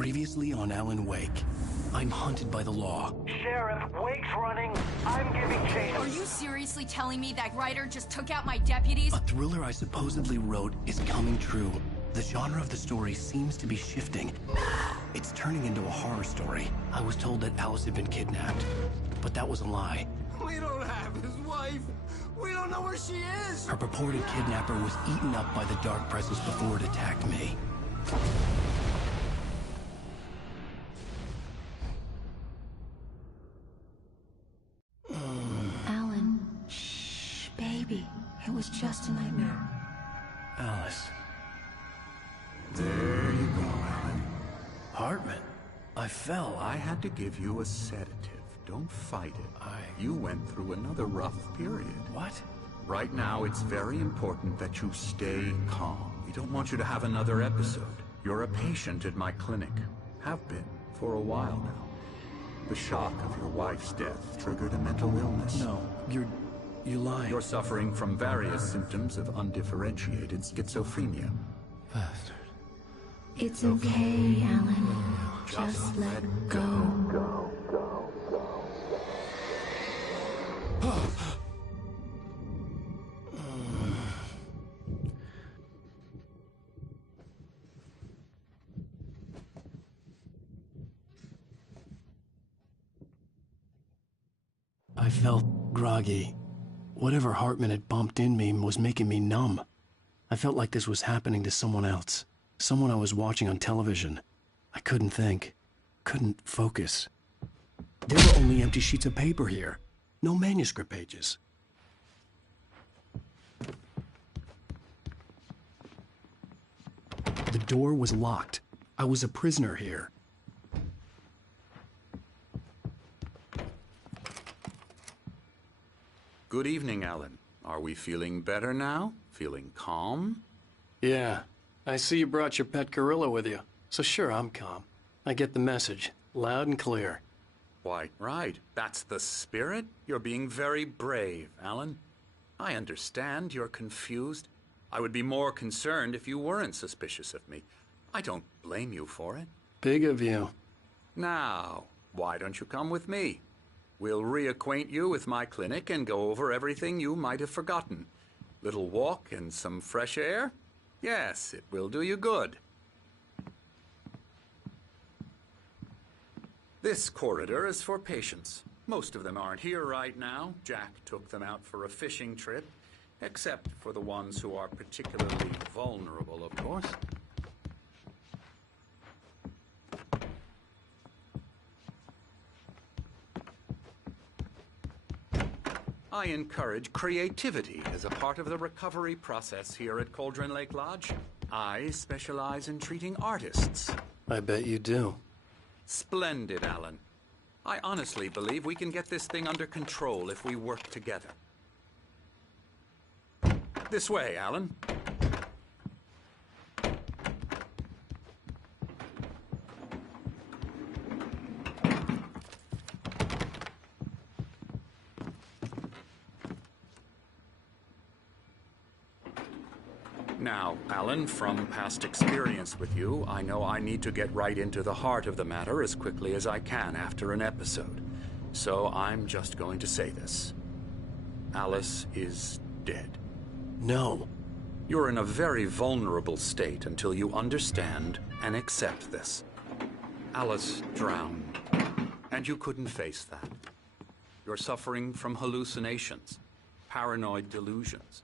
Previously on Alan Wake. I'm hunted by the law. Sheriff, Wake's running. I'm giving chase. Are you seriously telling me that Ryder just took out my deputies? A thriller I supposedly wrote is coming true. The genre of the story seems to be shifting. It's turning into a horror story. I was told that Alice had been kidnapped, but that was a lie. We don't have his wife. We don't know where she is. Her purported kidnapper was eaten up by the dark presence before it attacked me. Alan, shh, baby. It was just a nightmare. Alice. There you go, Alan. Hartman. I fell. I had to give you a sedative. Don't fight it. You went through another rough period. What? Right now, it's very important that you stay calm. We don't want you to have another episode. You're a patient at my clinic. Have been for a while now. The shock of your wife's death triggered a mental illness. No, you're lying. You're suffering from various symptoms of undifferentiated schizophrenia. Bastard. It's okay, Alan. Just let go. I felt groggy. Whatever Hartman had bumped in me was making me numb. I felt like this was happening to someone else. Someone I was watching on television. I couldn't think. Couldn't focus. There were only empty sheets of paper here. No manuscript pages. The door was locked. I was a prisoner here. Good evening, Alan. Are we feeling better now? Feeling calm? Yeah. I see you brought your pet gorilla with you. So sure, I'm calm. I get the message. Loud and clear. Why, right. That's the spirit. You're being very brave, Alan. I understand you're confused. I would be more concerned if you weren't suspicious of me. I don't blame you for it. Big of you. Now, why don't you come with me? We'll reacquaint you with my clinic and go over everything you might have forgotten. Little walk and some fresh air? Yes, it will do you good. This corridor is for patients. Most of them aren't here right now. Jack took them out for a fishing trip, except for the ones who are particularly vulnerable, of course. I encourage creativity as a part of the recovery process here at Cauldron Lake Lodge. I specialize in treating artists. I bet you do. Splendid, Alan. I honestly believe we can get this thing under control if we work together. This way, Alan. Now, Alan, from past experience with you, I know I need to get right into the heart of the matter as quickly as I can after an episode. So I'm just going to say this. Alice is dead. No. You're in a very vulnerable state until you understand and accept this. Alice drowned, and you couldn't face that. You're suffering from hallucinations, paranoid delusions,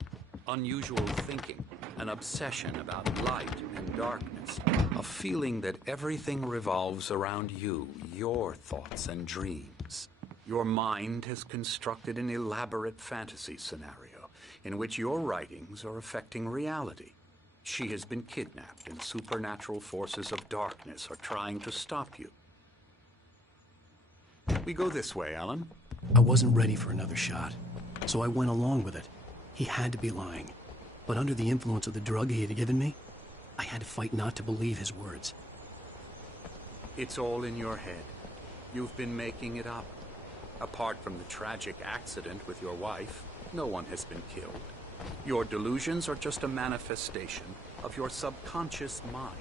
unusual thinking, an obsession about light and darkness, a feeling that everything revolves around you, your thoughts and dreams. Your mind has constructed an elaborate fantasy scenario in which your writings are affecting reality. She has been kidnapped and supernatural forces of darkness are trying to stop you. We go this way, Alan. I wasn't ready for another shot, so I went along with it. He had to be lying. But under the influence of the drug he had given me, I had to fight not to believe his words. It's all in your head. You've been making it up. Apart from the tragic accident with your wife, no one has been killed. Your delusions are just a manifestation of your subconscious mind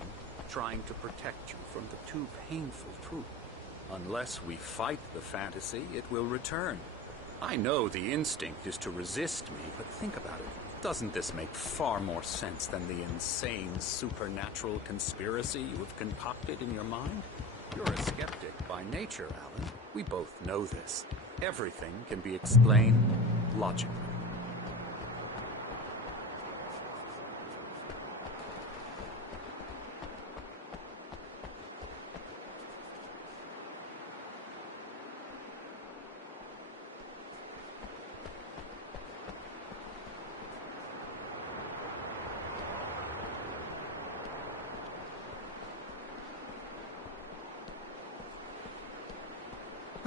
trying to protect you from the too painful truth. Unless we fight the fantasy, it will return. I know the instinct is to resist me, but think about it. Doesn't this make far more sense than the insane supernatural conspiracy you have concocted in your mind? You're a skeptic by nature, Alan. We both know this. Everything can be explained logically.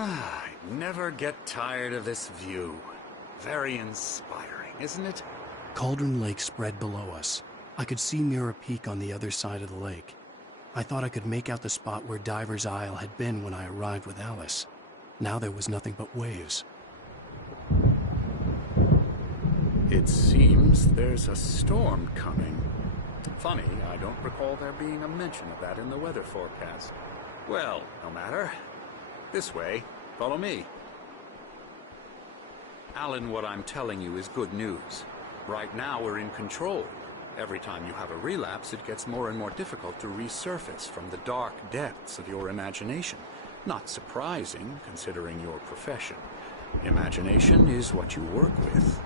I never get tired of this view. Very inspiring, isn't it? Cauldron Lake spread below us. I could see Mirror Peak on the other side of the lake. I thought I could make out the spot where Diver's Isle had been when I arrived with Alice. Now there was nothing but waves. It seems there's a storm coming. Funny, I don't recall there being a mention of that in the weather forecast. Well, no matter. This way. Follow me. Alan, what I'm telling you is good news. Right now, we're in control. Every time you have a relapse, it gets more and more difficult to resurface from the dark depths of your imagination. Not surprising, considering your profession. Imagination is what you work with.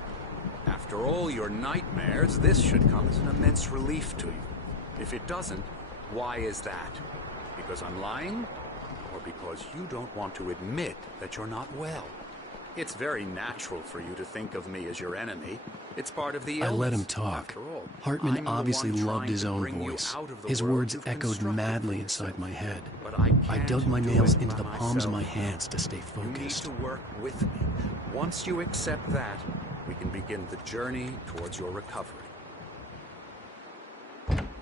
After all your nightmares, this should come as an immense relief to you. If it doesn't, why is that? Because I'm lying? Or because you don't want to admit that you're not well? It's very natural for you to think of me as your enemy. It's part of the illness. I let him talk. Hartman obviously loved his own voice. His words echoed madly inside my head. I dug my nails into the palms of my hands to stay focused. You need to work with me. Once you accept that, we can begin the journey towards your recovery.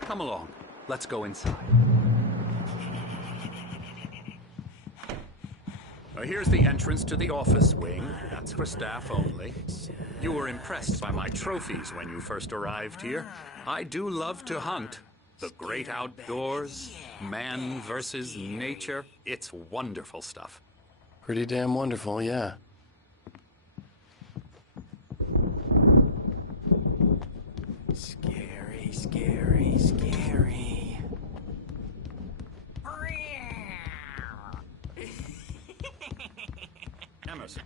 Come along. Let's go inside. Here's the entrance to the office wing. That's for staff only. You were impressed by my trophies when you first arrived here. I do love to hunt. The great outdoors, man versus nature. It's wonderful stuff. Pretty damn wonderful, yeah. Scary, scary, scary. Emerson.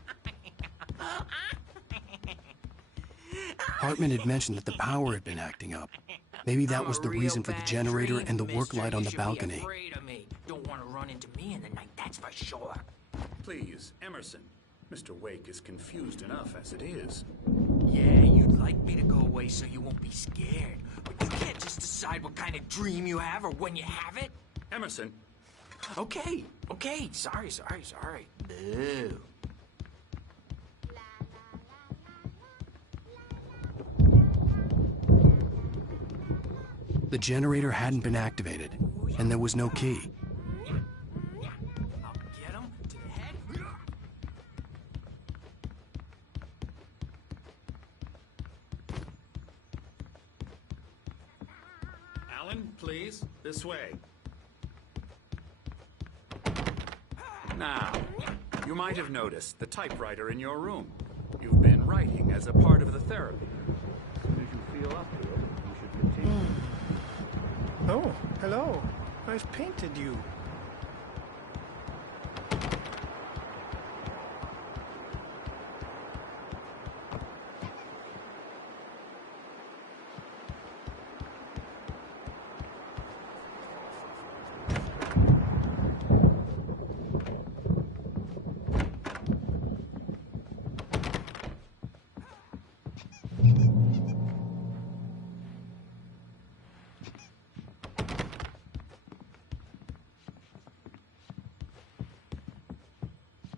Hartman had mentioned that the power had been acting up. Maybe that was the reason for the generator and the work light on the balcony. Don't want to run into me in the night, that's for sure. Please, Emerson. Mr. Wake is confused enough as it is. Yeah, you'd like me to go away so you won't be scared. But you can't just decide what kind of dream you have or when you have it. Emerson. Okay. Sorry. Boo. The generator hadn't been activated, and there was no key. I'll get him to the head. Alan, please, this way. Now, you might have noticed the typewriter in your room. You've been writing as a part of the therapy. As soon as you feel up to it, you should continue. Oh, hello. I've painted you.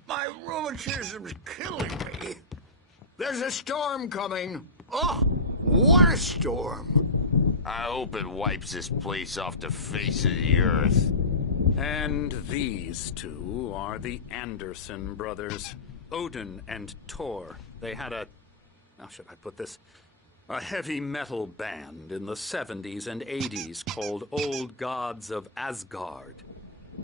My rheumatism's killing me. There's a storm coming. Oh, what a storm. I hope it wipes this place off the face of the earth. And these two are the Anderson brothers, Odin and Tor. They had a... How should I put this? A heavy metal band in the 70s and 80s called Old Gods of Asgard.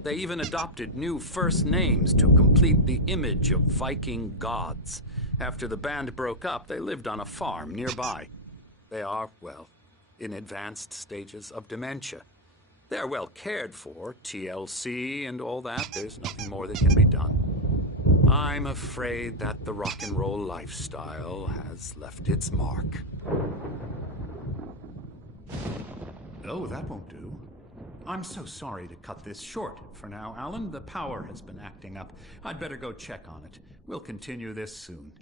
They even adopted new first names to complete the image of Viking gods. After the band broke up, they lived on a farm nearby. They are, well, in advanced stages of dementia. They're well cared for, TLC and all that. There's nothing more that can be done. I'm afraid that the rock and roll lifestyle has left its mark. Oh, that won't do. I'm so sorry to cut this short for now, Alan. The power has been acting up. I'd better go check on it. We'll continue this soon.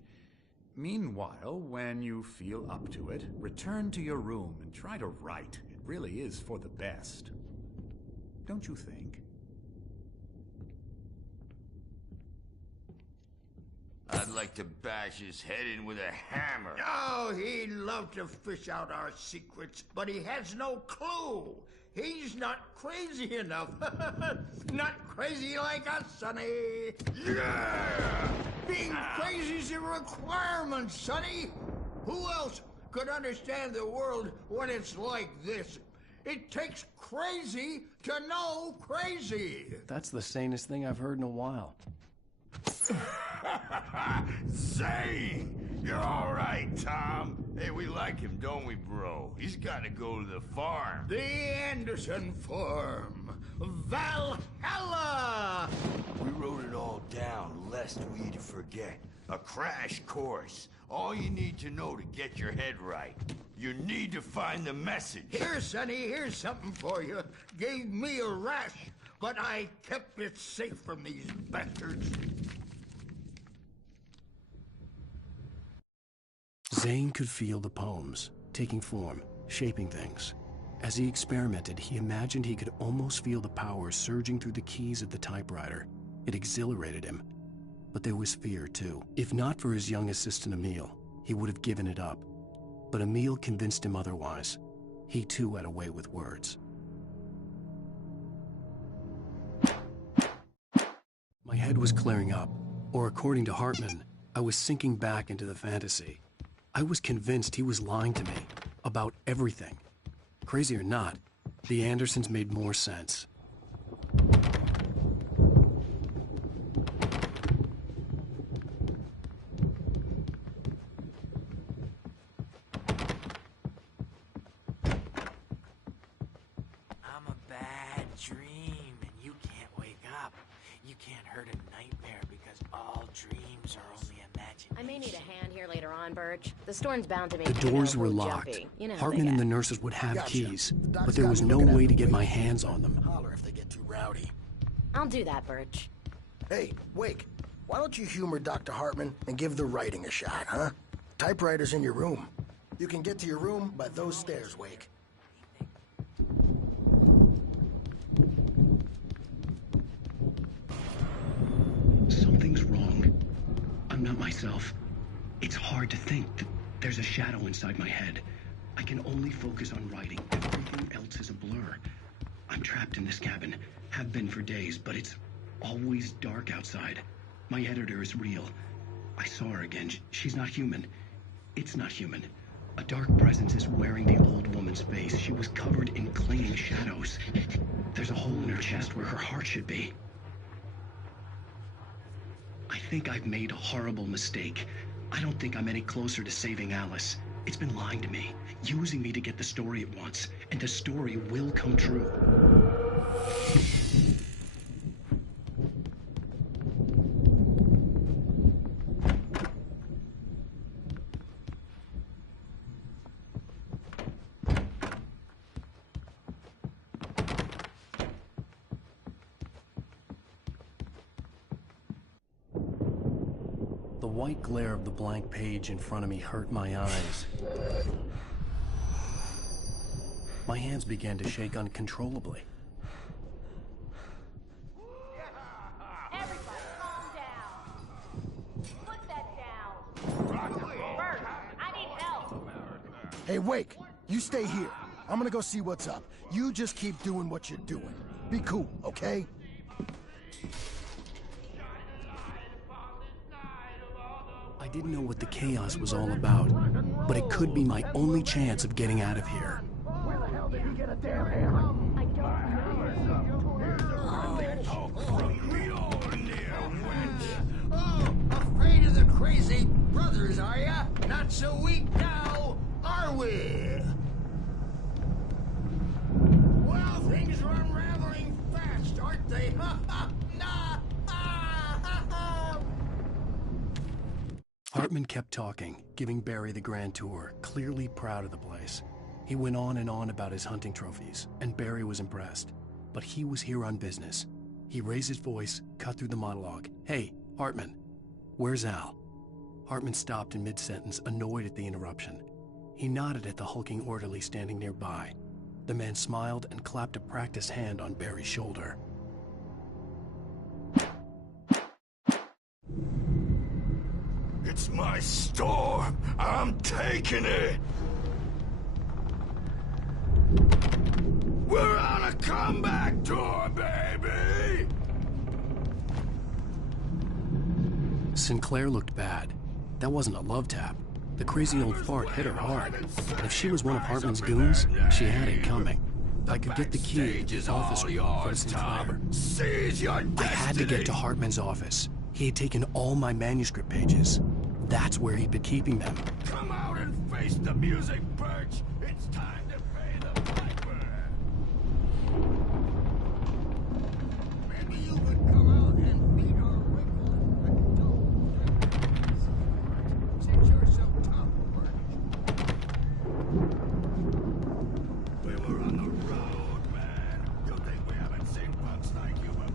Meanwhile, when you feel up to it, return to your room and try to write. It really is for the best. Don't you think? I'd like to bash his head in with a hammer. Oh, he'd love to fish out our secrets, but he has no clue. He's not crazy enough. Not crazy like us, Sonny. Yeah! Being crazy's a requirement, Sonny. Who else could understand the world when it's like this? It takes crazy to know crazy. That's the sanest thing I've heard in a while. Zane! You're all right, Tom. Hey, we like him, don't we, bro? He's got to go to the farm. The Anderson farm. Valhalla! We wrote it all down, lest we forget. A crash course. All you need to know to get your head right. You need to find the message. Here, Sonny, here's something for you. Gave me a rash, but I kept it safe from these bastards. Zane could feel the poems, taking form, shaping things. As he experimented, he imagined he could almost feel the power surging through the keys of the typewriter. It exhilarated him. But there was fear, too. If not for his young assistant, Emil, he would have given it up. But Emil convinced him otherwise. He, too, had a way with words. My head was clearing up, or according to Hartman, I was sinking back into the fantasy. I was convinced he was lying to me about everything. Crazy or not, the Andersons made more sense. I'm a bad dream, and you can't wake up. You can't hurt a nightmare because all dreams are only imagination. I may need a hand here later on, Birch. The storm's bound to make The doors were locked. You know Hartman and the nurses would have keys, but there was no way to get my hands on them. Holler if they get too rowdy. I'll do that, Birch. Hey, Wake, why don't you humor Dr. Hartman and give the writing a shot, huh? Typewriter's in your room. You can get to your room by those stairs, Wake. Something's wrong. I'm not myself. It's hard to think that there's a shadow inside my head. I can only focus on writing. Everything else is a blur. I'm trapped in this cabin. Have been for days, but it's always dark outside. My editor is real. I saw her again. She's not human. It's not human. A dark presence is wearing the old woman's face. She was covered in clinging shadows. There's a hole in her chest where her heart should be. I think I've made a horrible mistake. I don't think I'm any closer to saving Alice. It's been lying to me, using me to get the story it wants, and the story will come true. The white glare of the blank page in front of me hurt my eyes. My hands began to shake uncontrollably. Everybody, calm down. Put that down. Bert, I need help. Hey, Wake, you stay here. I'm gonna go see what's up. You just keep doing what you're doing. Be cool, okay? I didn't know what the chaos was all about, but it could be my only chance of getting out of here. Where the hell did he get a damn hammer? I don't know. Oh, afraid of the crazy brothers, are ya? Not so weak now, are we? Well, things are unraveling fast, aren't they? Hartman kept talking, giving Barry the grand tour, clearly proud of the place. He went on and on about his hunting trophies, and Barry was impressed. But he was here on business. He raised his voice, cut through the monologue. "Hey, Hartman, where's Al?" Hartman stopped in mid-sentence, annoyed at the interruption. He nodded at the hulking orderly standing nearby. The man smiled and clapped a practiced hand on Barry's shoulder. It's my storm. I'm taking it. We're on a comeback tour, baby! Sinclair looked bad. That wasn't a love tap. The crazy old fart hit her hard. And if she was one of Hartman's goons, she had it coming. I could get the key to the office from Sinclair. I had to get to Hartman's office. He had taken all my manuscript pages. That's where he'd been keeping them. Come out and face the music, Birch! It's time to pay the piper! Maybe you could come out and beat our wrinkle and do. Since you're so tough, Birch. We were on the road, man. You think we haven't seen punks like you before?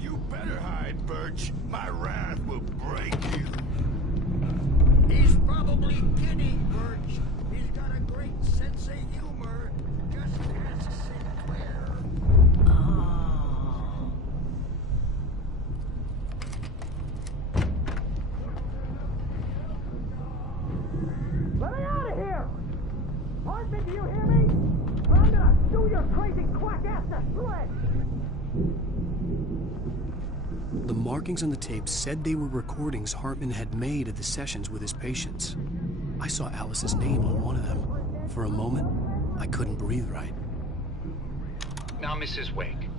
You better hide, Birch. My wrath will break you. He's probably kidding, Birch. He's got a great sense of humor, just as Sinclair. Oh. Let me out of here! Hartman, do you hear me? Or I'm gonna do your crazy quack ass to shreds! The markings on the tape said they were recordings Hartman had made of the sessions with his patients. I saw Alice's name on one of them. For a moment, I couldn't breathe right. Now, Mrs. Wake,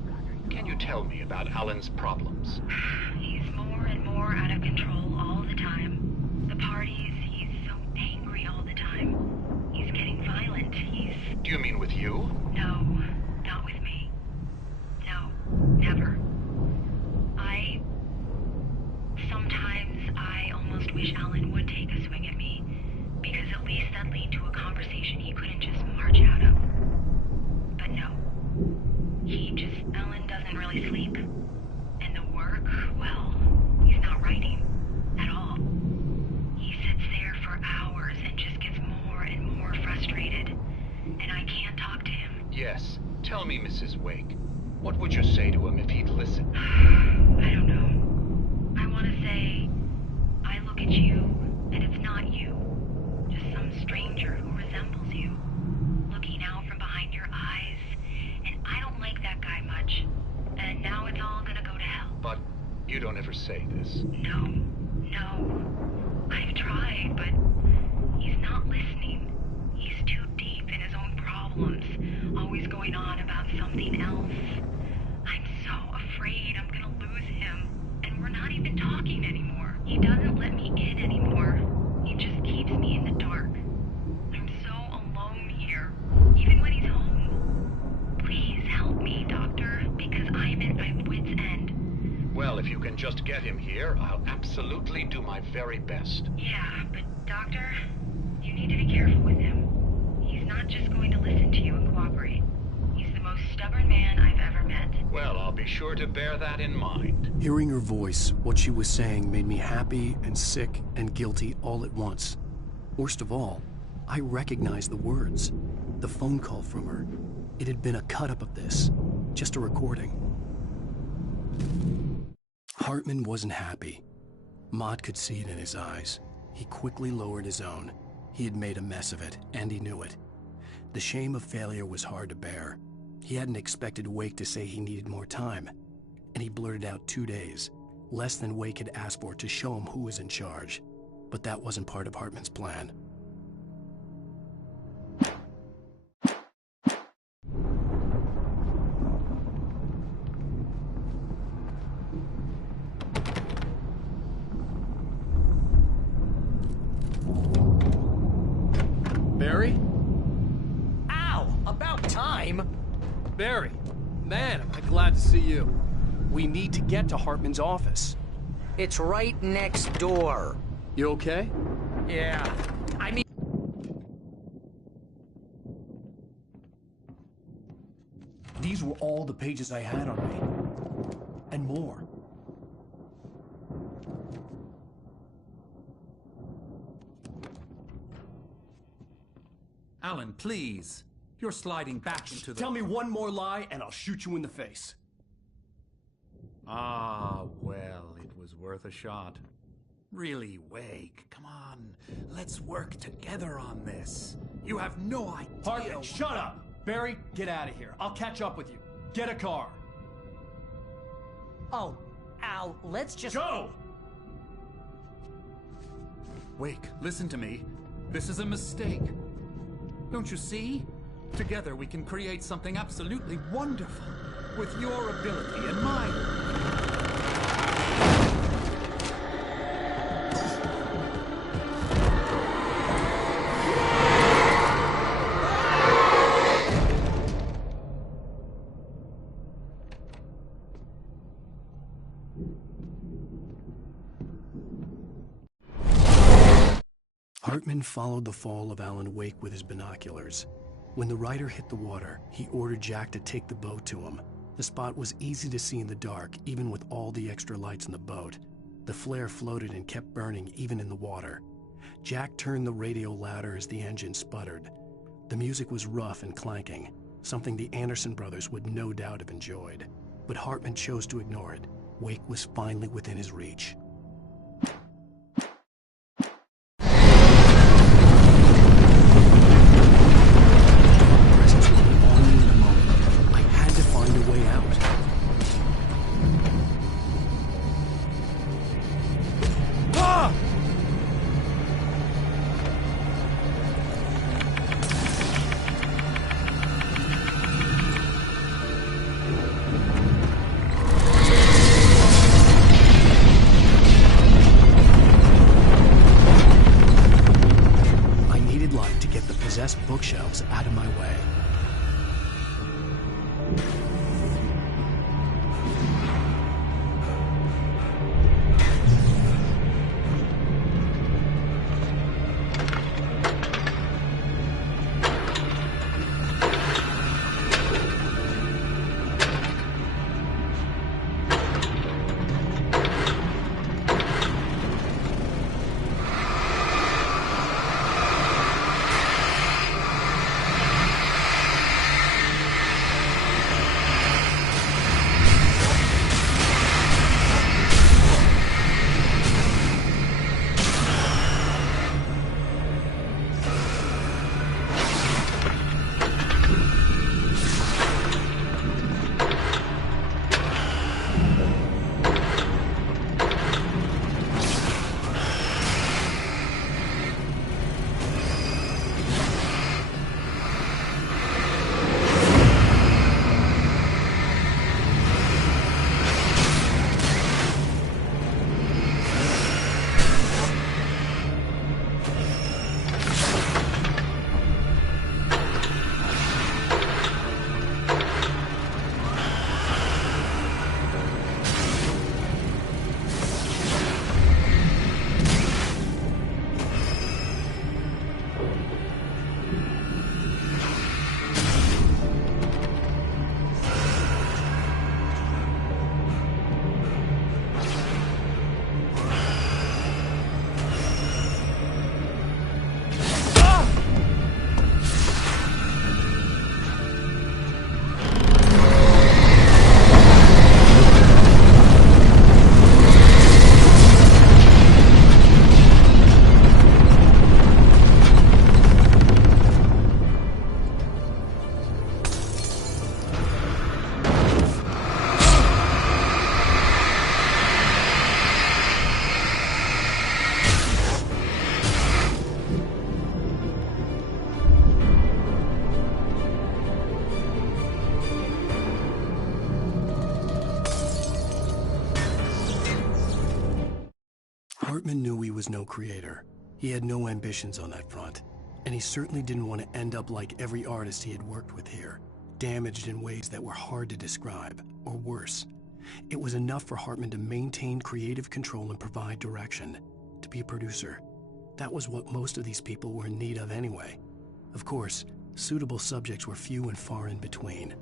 can you tell me about Alan's problems? He's more and more out of control all the time. The parties, he's so angry all the time. He's getting violent. Do you mean with you? No, not with me. No, never. Sometimes I almost wish Alan would take a swing at me, because at least that lead to a conversation he couldn't just march out of. But no. Alan doesn't really sleep. And the work, well, he's not writing at all. He sits there for hours and just gets more and more frustrated. And I can't talk to him. Yes. Tell me, Mrs. Wake, what would you say to him if he'd listen? I don't know. I want to say, I look at you, and it's not you. Just some stranger who resembles you. Looking out from behind your eyes, and I don't like that guy much. And now it's all gonna go to hell. But you don't ever say this. No. I've tried, but he's not listening. He's too deep in his own problems, always going on about something else. I'm so afraid I'm gonna lose him. And we're not even talking anymore. He doesn't let me in anymore. He just keeps me in the dark. I'm so alone here, even when he's home. Please help me, Doctor, because I'm at my wit's end. Well, if you can just get him here, I'll absolutely do my very best. Yeah, but Doctor, you need to be careful with him. He's not just going to listen to you and cooperate. He's the most stubborn man I've ever met. Well, I'll be sure to bear that in mind. Hearing her voice, what she was saying made me happy and sick and guilty all at once. Worst of all, I recognized the words. The phone call from her. It had been a cut-up of this. Just a recording. Hartman wasn't happy. Maude could see it in his eyes. He quickly lowered his own. He had made a mess of it, and he knew it. The shame of failure was hard to bear. He hadn't expected Wake to say he needed more time, and he blurted out 2 days, less than Wake had asked for to show him who was in charge. But that wasn't part of Hartman's plan. Barry? Ow! About time! Barry, man, am I glad to see you. We need to get to Hartman's office. It's right next door. You okay? Yeah. I mean... These were all the pages I had on me. And more. Alan, please. You're sliding back into the... Tell me one more lie and I'll shoot you in the face. Ah, well, it was worth a shot. Really, Wake, come on. Let's work together on this. You have no idea... Hartman, shut up! Barry, get out of here. I'll catch up with you. Get a car. Oh, Al, let's just... Go! Wake, listen to me. This is a mistake. Don't you see? Together we can create something absolutely wonderful. With your ability and mine. Hartman followed the fall of Alan Wake with his binoculars. When the rider hit the water, he ordered Jack to take the boat to him. The spot was easy to see in the dark, even with all the extra lights in the boat. The flare floated and kept burning even in the water. Jack turned the radio louder as the engine sputtered. The music was rough and clanking, something the Anderson brothers would no doubt have enjoyed. But Hartman chose to ignore it. Wake was finally within his reach. Hartman knew he was no creator. He had no ambitions on that front. And he certainly didn't want to end up like every artist he had worked with here, damaged in ways that were hard to describe, or worse. It was enough for Hartman to maintain creative control and provide direction, to be a producer. That was what most of these people were in need of anyway. Of course, suitable subjects were few and far in between.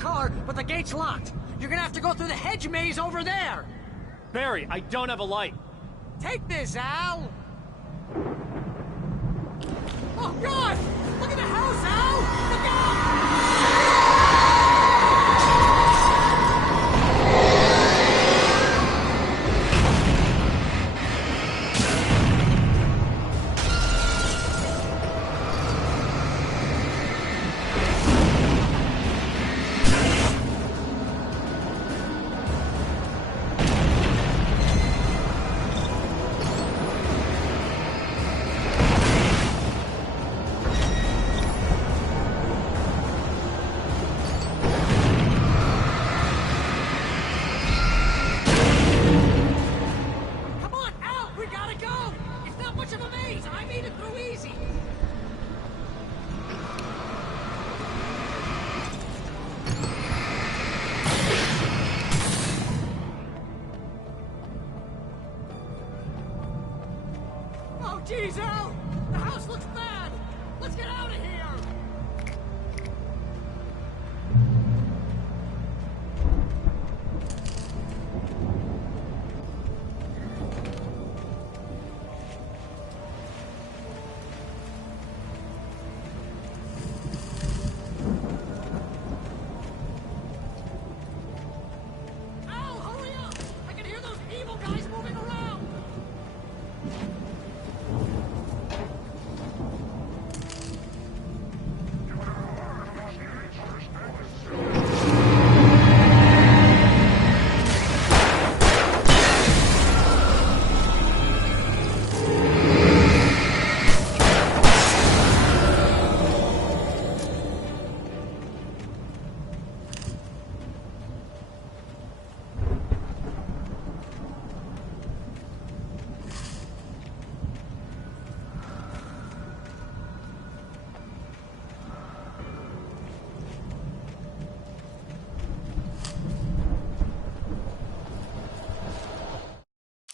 car, but the gate's locked. You're gonna have to go through the hedge maze over there. Barry, I don't have a light. Take this, Al! Oh, God! Look at the house, Al! Look out!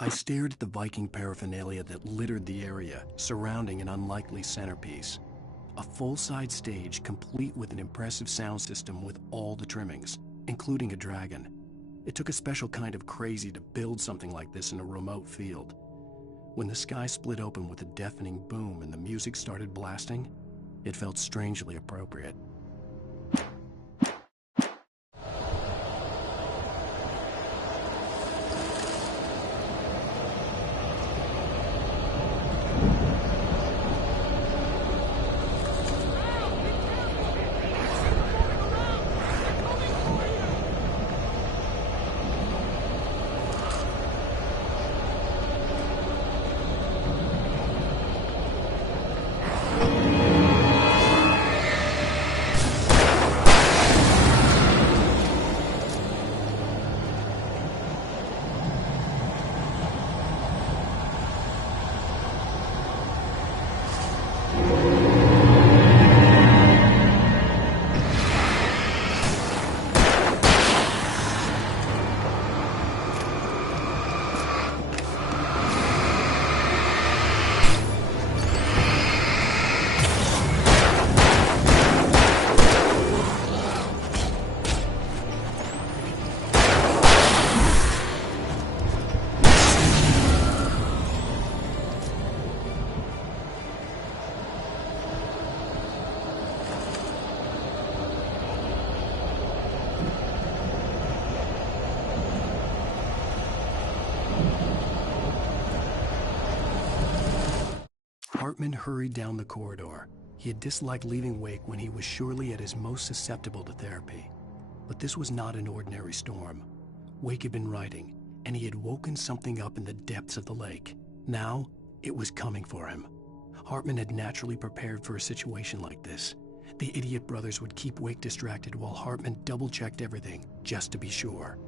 I stared at the Viking paraphernalia that littered the area, surrounding an unlikely centerpiece. A full-size stage complete with an impressive sound system with all the trimmings, including a dragon. It took a special kind of crazy to build something like this in a remote field. When the sky split open with a deafening boom and the music started blasting, it felt strangely appropriate. Hartman hurried down the corridor. He had disliked leaving Wake when he was surely at his most susceptible to therapy. But this was not an ordinary storm. Wake had been writing, and he had woken something up in the depths of the lake. Now, it was coming for him. Hartman had naturally prepared for a situation like this. The idiot brothers would keep Wake distracted while Hartman double-checked everything, just to be sure.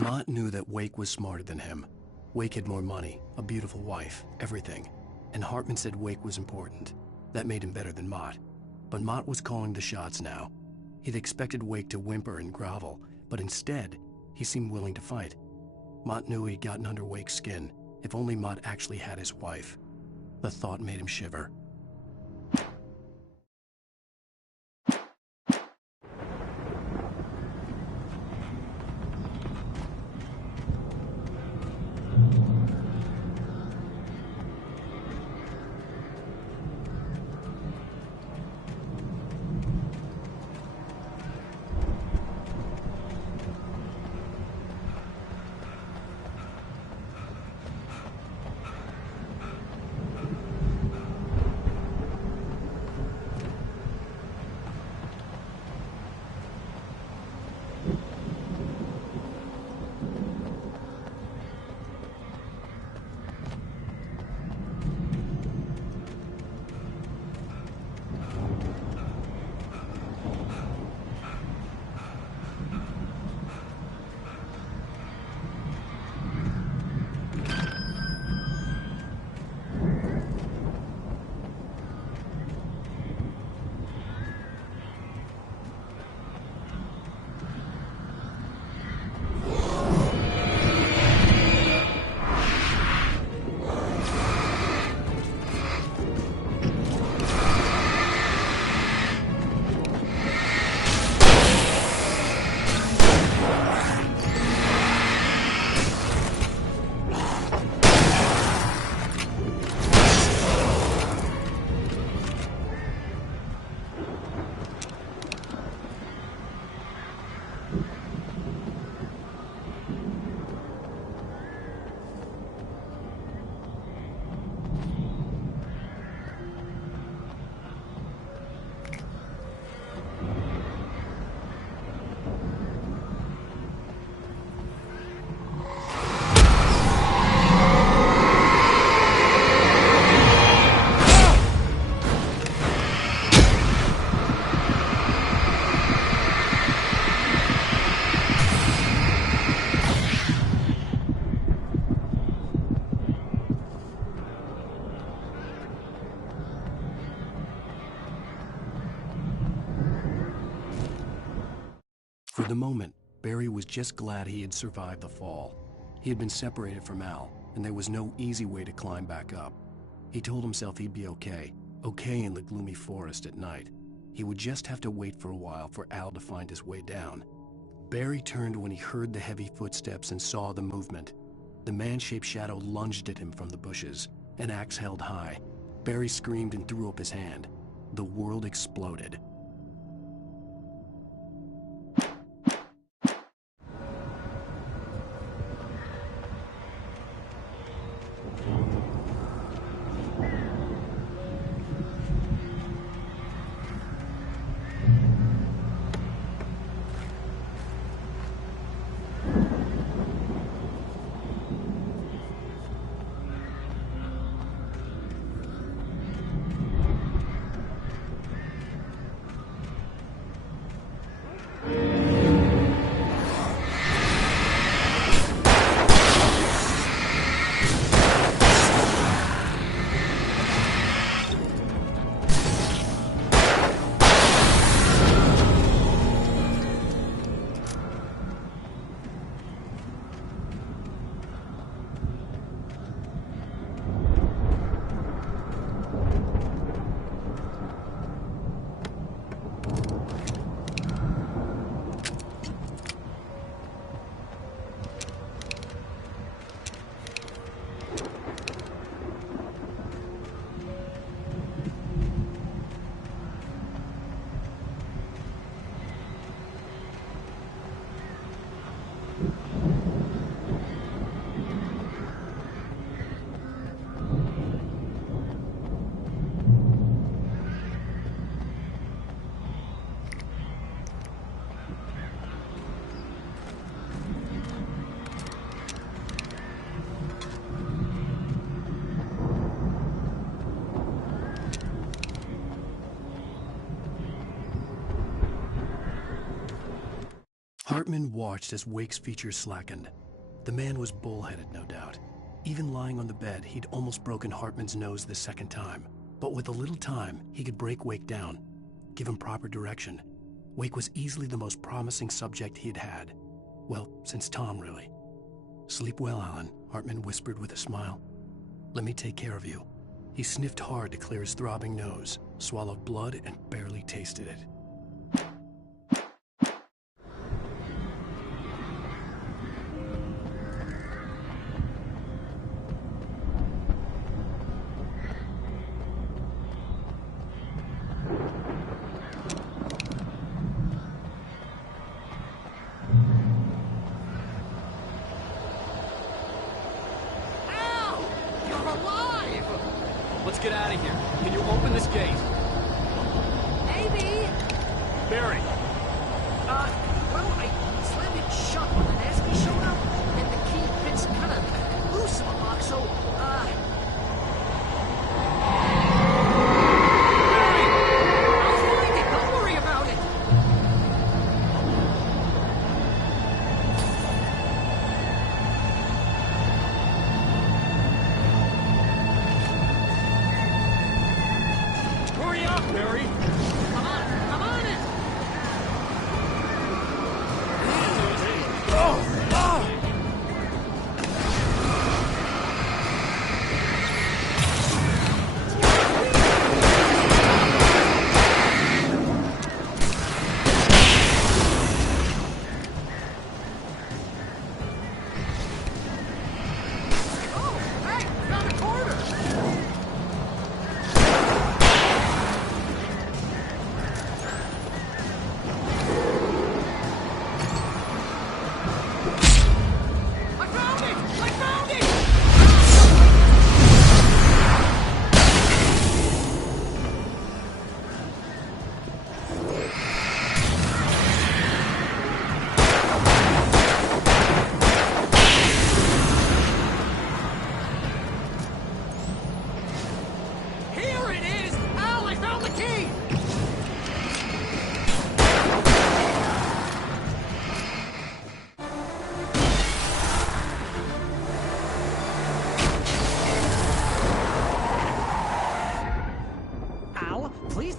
Mott knew that Wake was smarter than him. Wake had more money, a beautiful wife, everything. And Hartman said Wake was important. That made him better than Mott. But Mott was calling the shots now. He'd expected Wake to whimper and grovel, but instead, he seemed willing to fight. Mott knew he'd gotten under Wake's skin. If only Mott actually had his wife. The thought made him shiver. For the moment, Barry was just glad he had survived the fall. He had been separated from Al, and there was no easy way to climb back up. He told himself he'd be okay in the gloomy forest at night. He would just have to wait for a while for Al to find his way down. Barry turned when he heard the heavy footsteps and saw the movement. The man-shaped shadow lunged at him from the bushes, an axe held high. Barry screamed and threw up his hand. The world exploded. Hartman watched as Wake's features slackened. The man was bullheaded, no doubt. Even lying on the bed, he'd almost broken Hartman's nose the second time. But with a little time, he could break Wake down, give him proper direction. Wake was easily the most promising subject he'd had. Well, since Tom, really. "Sleep well, Alan," Hartman whispered with a smile. "Let me take care of you." He sniffed hard to clear his throbbing nose, swallowed blood, and barely tasted it. Let's get out of here. Can you open this gate? Maybe. Barry! Well, I slammed it shut when the nasty showed up, and the key fits kind of loose in the lock, so, I'll find it. Don't worry about it. Hurry up, Barry! I'm on it.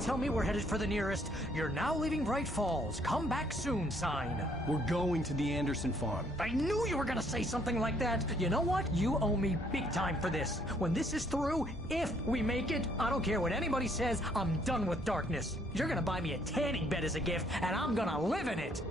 Tell me we're headed for the nearest "You're now leaving Bright Falls. Come back soon" sign. We're going to the Anderson farm. I knew you were gonna say something like that. You know what? You owe me big time for this. When this is through, if we make it, I don't care what anybody says, I'm done with darkness. You're gonna buy me a tanning bed as a gift, and I'm gonna live in it.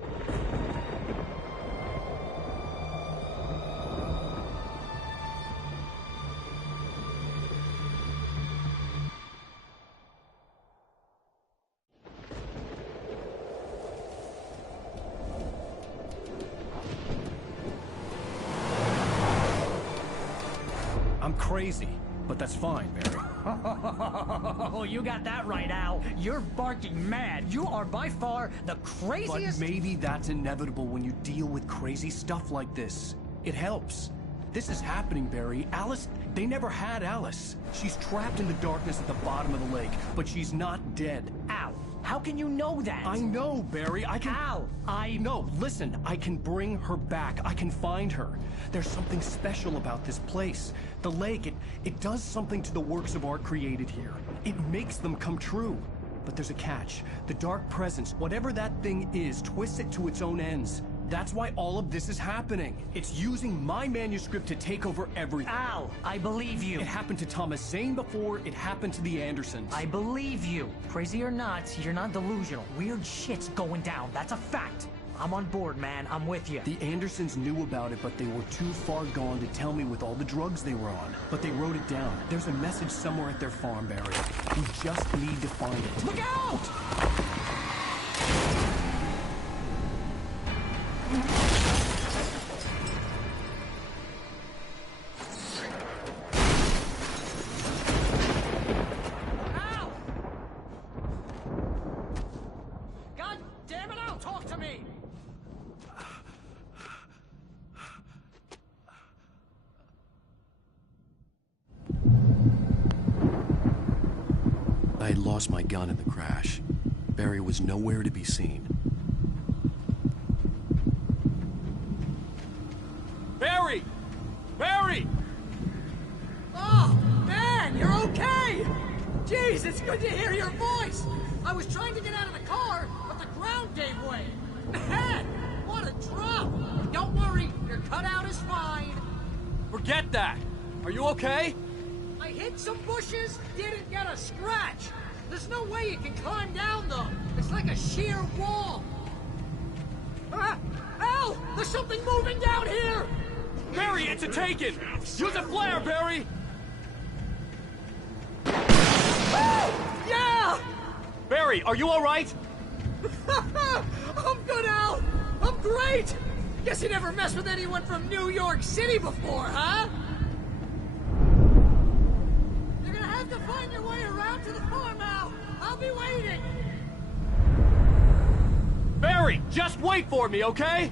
I'm crazy, but that's fine, Barry. Oh, you got that right, Al. You're barking mad. You are by far the craziest... But maybe that's inevitable when you deal with crazy stuff like this. It helps. This is happening, Barry. Alice, they never had Alice. She's trapped in the darkness at the bottom of the lake, but she's not dead. Al, how can you know that? I know, Barry. I can... Al, No, listen. I can bring her back. I can find her. There's something special about this place. The lake, it does something to the works of art created here. It makes them come true. But there's a catch. The dark presence, whatever that thing is, twists it to its own ends. That's why all of this is happening. It's using my manuscript to take over everything. Al, I believe you. It happened to Thomas Zane before, it happened to the Andersons. I believe you. Crazy or not, you're not delusional. Weird shit's going down. That's a fact. I'm on board, man. I'm with you. The Andersons knew about it, but they were too far gone to tell me with all the drugs they were on. But they wrote it down. There's a message somewhere at their farm, Barry. We just need to find it. Look out! Al! God damn it, Al, talk to me! I had lost my gun in the crash. Barry was nowhere to be seen. Jeez, it's good to hear your voice! I was trying to get out of the car, but the ground gave way. Man, what a drop! Don't worry, your cutout is fine. Forget that! Are you okay? I hit some bushes, didn't get a scratch. There's no way you can climb down, though. It's like a sheer wall. Al! There's something moving down here! Barry, it's a Taken! Use a flare, Barry! Yeah! Barry, are you alright? I'm good, Al! I'm great! Guess you never messed with anyone from New York City before, huh? You're gonna have to find your way around to the farm, Al! I'll be waiting! Barry, just wait for me, okay?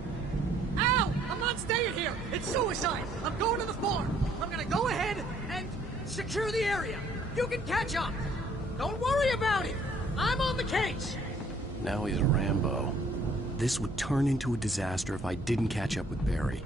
Al! I'm not staying here! It's suicide! I'm going to the farm! I'm gonna go ahead and secure the area! You can catch up! Don't worry about it! I'm on the case! Now he's Rambo. This would turn into a disaster if I didn't catch up with Barry.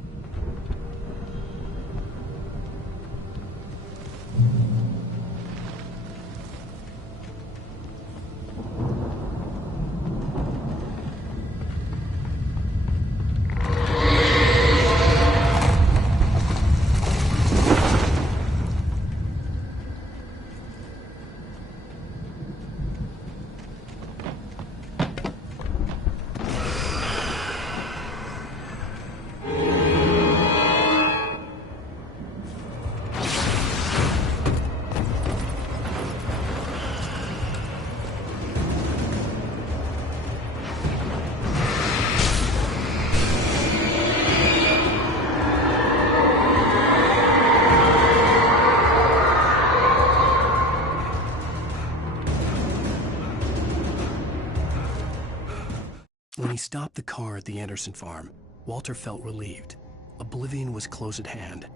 When he stopped the car at the Anderson farm, Walter felt relieved. Oblivion was close at hand.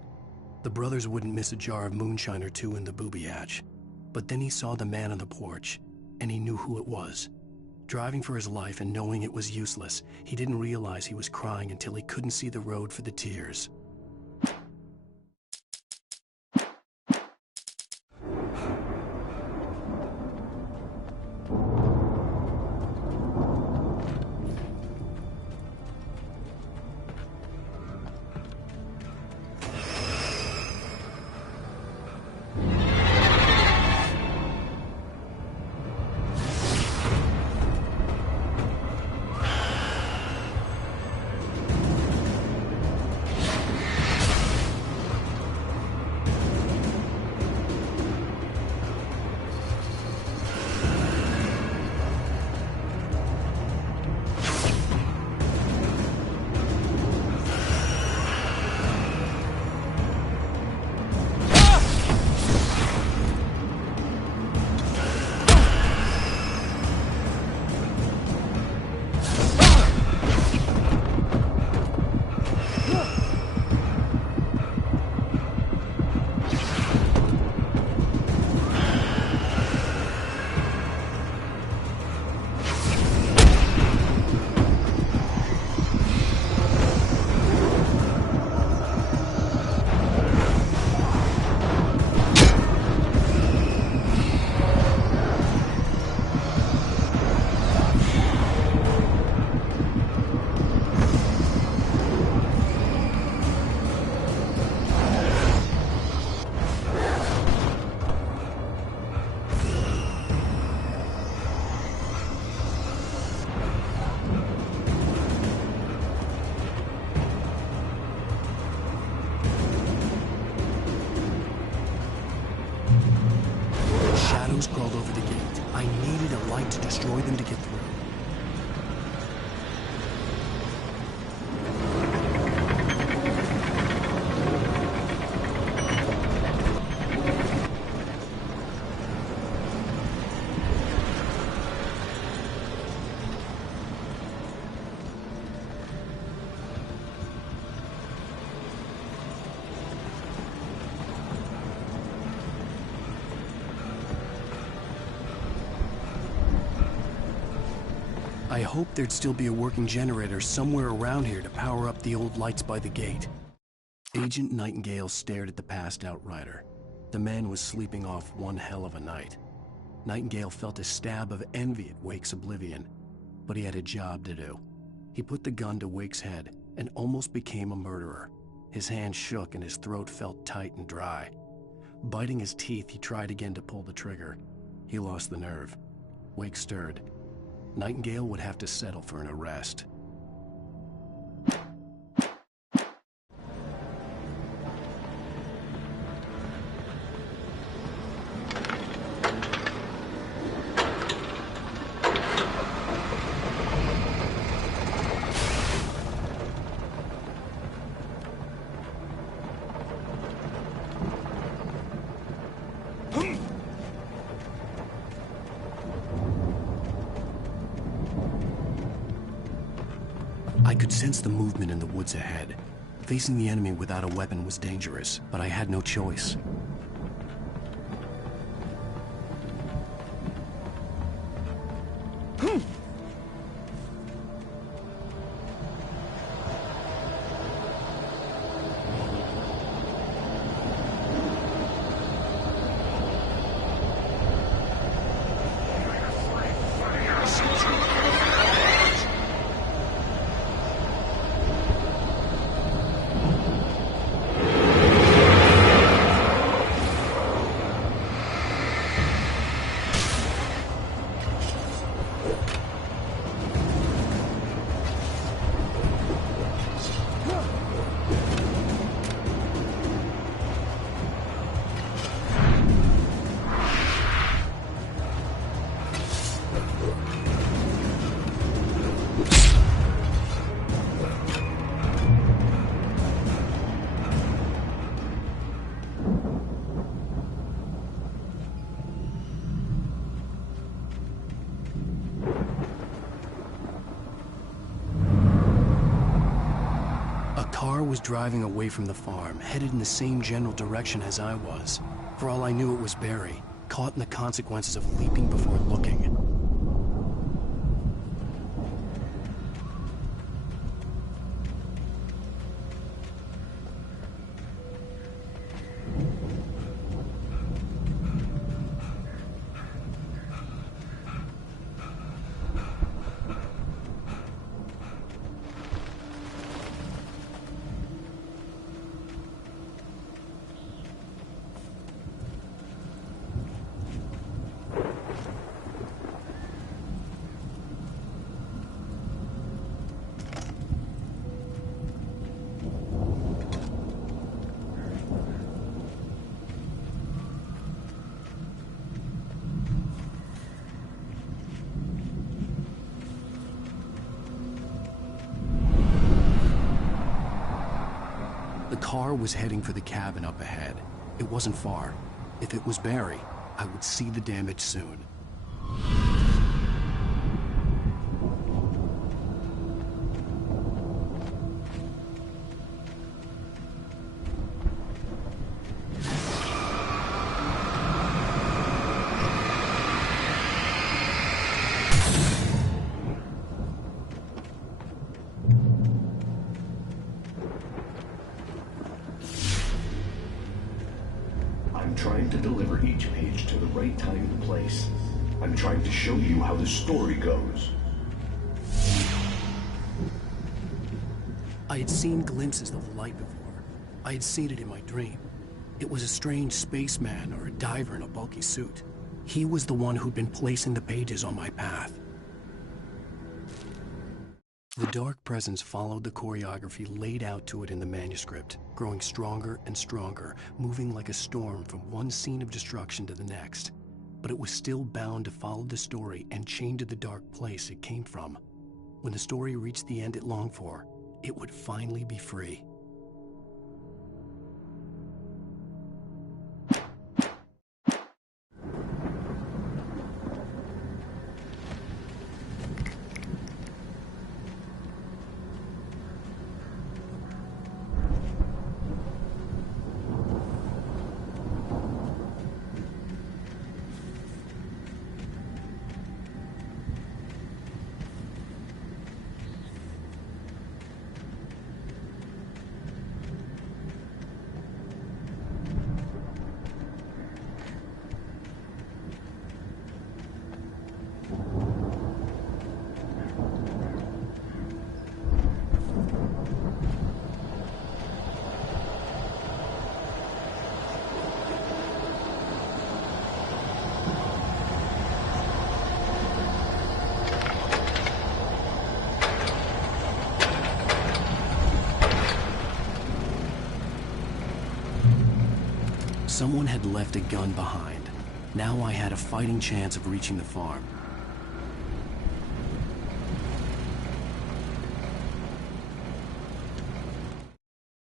The brothers wouldn't miss a jar of moonshine or two in the booby hatch. But then he saw the man on the porch, and he knew who it was. Driving for his life and knowing it was useless, he didn't realize he was crying until he couldn't see the road for the tears. Shadows crawled over the gate. I needed a light to destroy them to get through. I hoped there'd still be a working generator somewhere around here to power up the old lights by the gate. Agent Nightingale stared at the passed-out rider. The man was sleeping off one hell of a night. Nightingale felt a stab of envy at Wake's oblivion, but he had a job to do. He put the gun to Wake's head and almost became a murderer. His hand shook and his throat felt tight and dry. Biting his teeth, he tried again to pull the trigger. He lost the nerve. Wake stirred. Nightingale would have to settle for an arrest. I could sense the movement in the woods ahead. Facing the enemy without a weapon was dangerous, but I had no choice. Was driving away from the farm, headed in the same general direction as I was. For all I knew, it was Barry, caught in the consequences of leaping before looking. The car was heading for the cabin up ahead. It wasn't far. If it was Barry, I would see the damage soon. I'm trying to deliver each page to the right time and place. I'm trying to show you how the story goes. I had seen glimpses of the light before. I had seen it in my dream. It was a strange spaceman or a diver in a bulky suit. He was the one who'd been placing the pages on my path. The dark presence followed the choreography laid out to it in the manuscript, growing stronger and stronger, moving like a storm from one scene of destruction to the next. But it was still bound to follow the story and chained to the dark place it came from. When the story reached the end it longed for, it would finally be free. Someone had left a gun behind. Now I had a fighting chance of reaching the farm.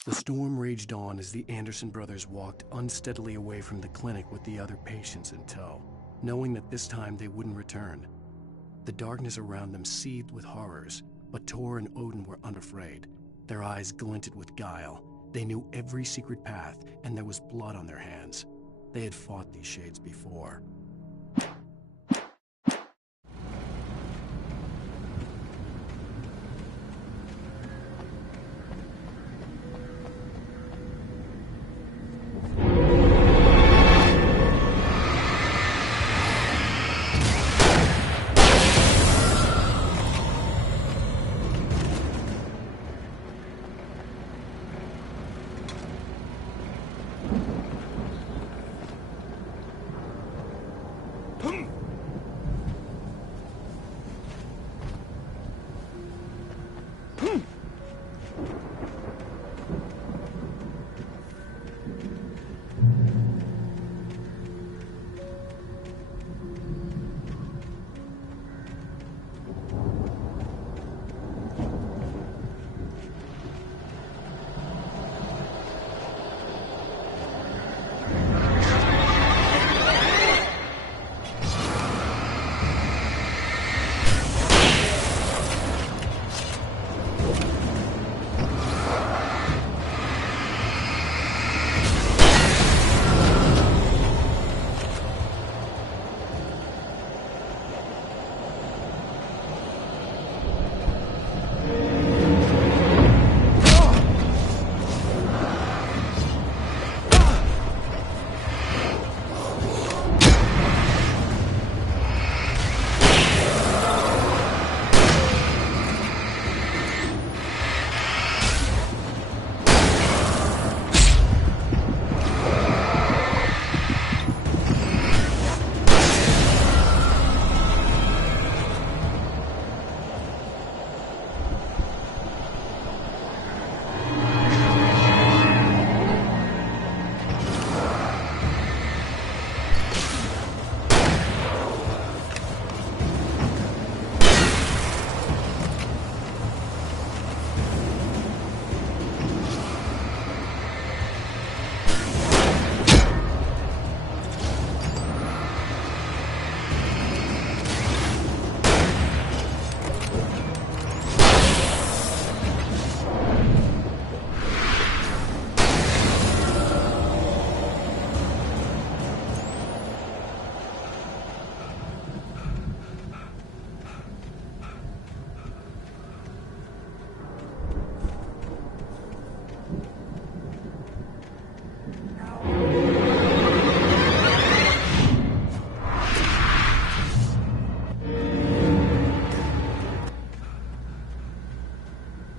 The storm raged on as the Anderson brothers walked unsteadily away from the clinic with the other patients in tow, knowing that this time they wouldn't return. The darkness around them seethed with horrors, but Tor and Odin were unafraid. Their eyes glinted with guile. They knew every secret path, and there was blood on their hands. They had fought these shades before.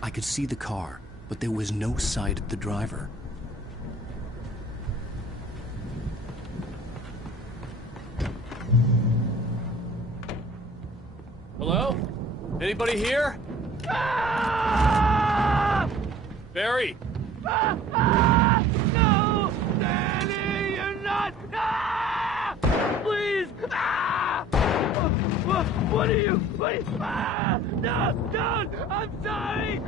I could see the car, but there was no sight of the driver. Hello? Anybody here? Barry! No! Danny, you're not! Please! What are you? No, don't! I'm sorry!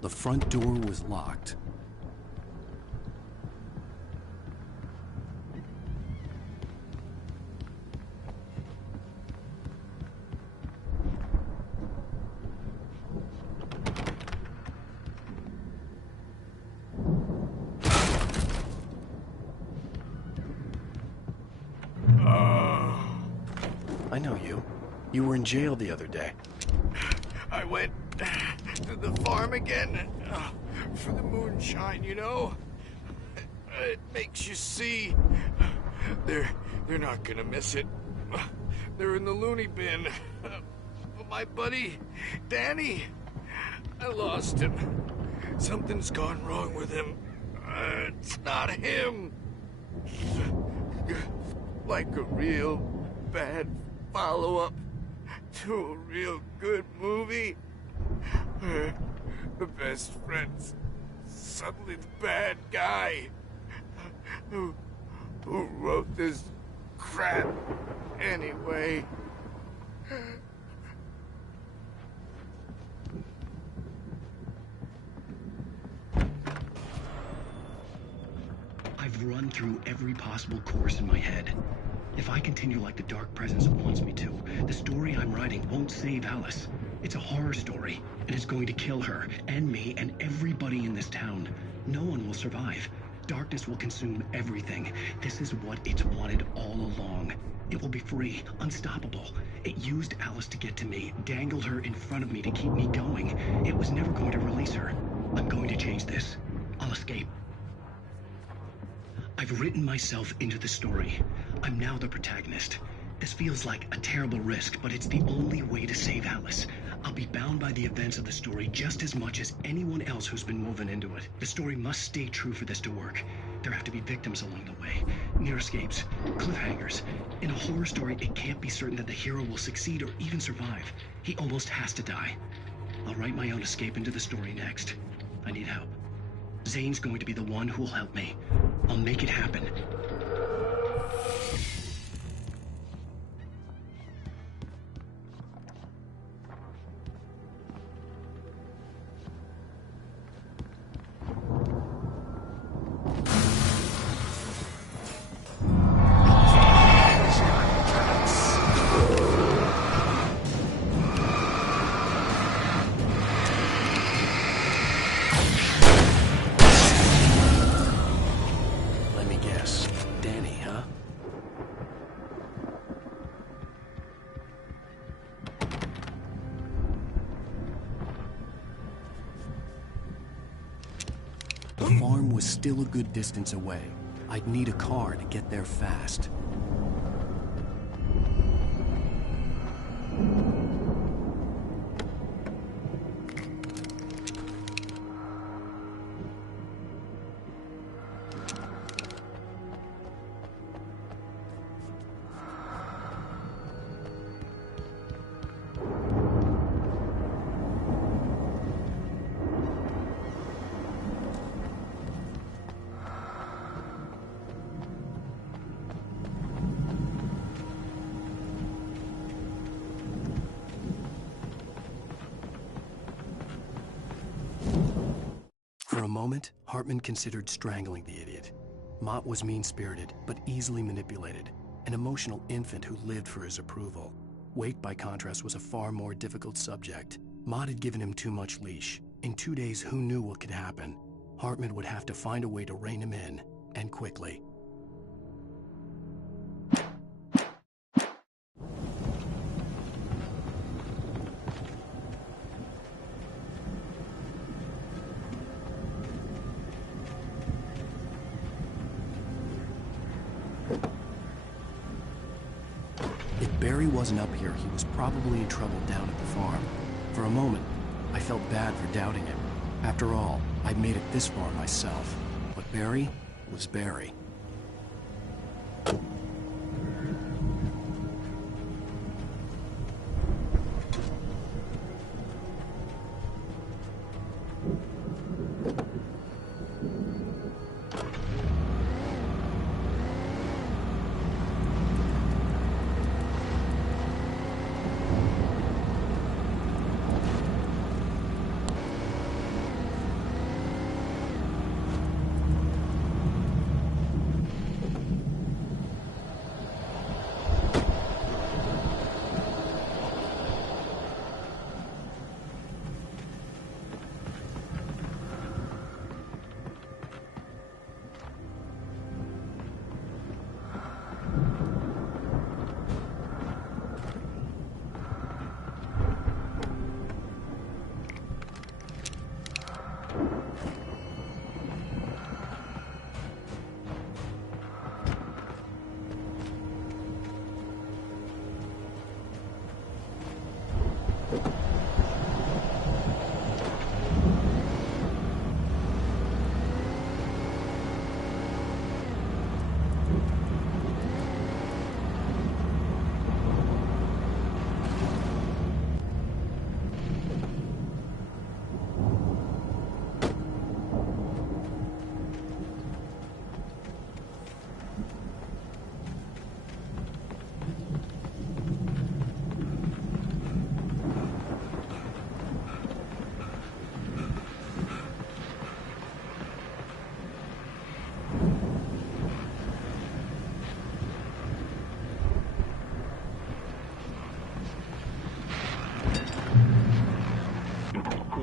The front door was locked. I know you. You were in jail the other day. I went to the farm again for the moonshine, you know? It makes you see. They're not gonna miss it. They're in the loony bin. But my buddy, Danny, I lost him. Something's gone wrong with him. It's not him. Like a real bad follow-up to a real good movie. The best friends suddenly the bad guy. Who wrote this crap anyway? I've run through every possible course in my head. If I continue like the Dark Presence wants me to, the story I'm writing won't save Alice. It's a horror story, and it's going to kill her, and me, and everybody in this town. No one will survive. Darkness will consume everything. This is what it's wanted all along. It will be free, unstoppable. It used Alice to get to me, dangled her in front of me to keep me going. It was never going to release her. I'm going to change this. I'll escape. I've written myself into the story. I'm now the protagonist. This feels like a terrible risk, but it's the only way to save Alice. I'll be bound by the events of the story just as much as anyone else who's been woven into it. The story must stay true for this to work. There have to be victims along the way, near escapes, cliffhangers. In a horror story, it can't be certain that the hero will succeed or even survive. He almost has to die. I'll write my own escape into the story next. I need help. Zane's going to be the one who will help me. I'll make it happen. The farm was still a good distance away. I'd need a car to get there fast. For a moment, Hartman considered strangling the idiot. Mott was mean-spirited, but easily manipulated, an emotional infant who lived for his approval. Wake, by contrast, was a far more difficult subject. Mott had given him too much leash. In 2 days, who knew what could happen? Hartman would have to find a way to rein him in, and quickly. Barry wasn't up here, he was probably in trouble down at the farm. For a moment, I felt bad for doubting him. After all, I'd made it this far myself. But Barry was Barry.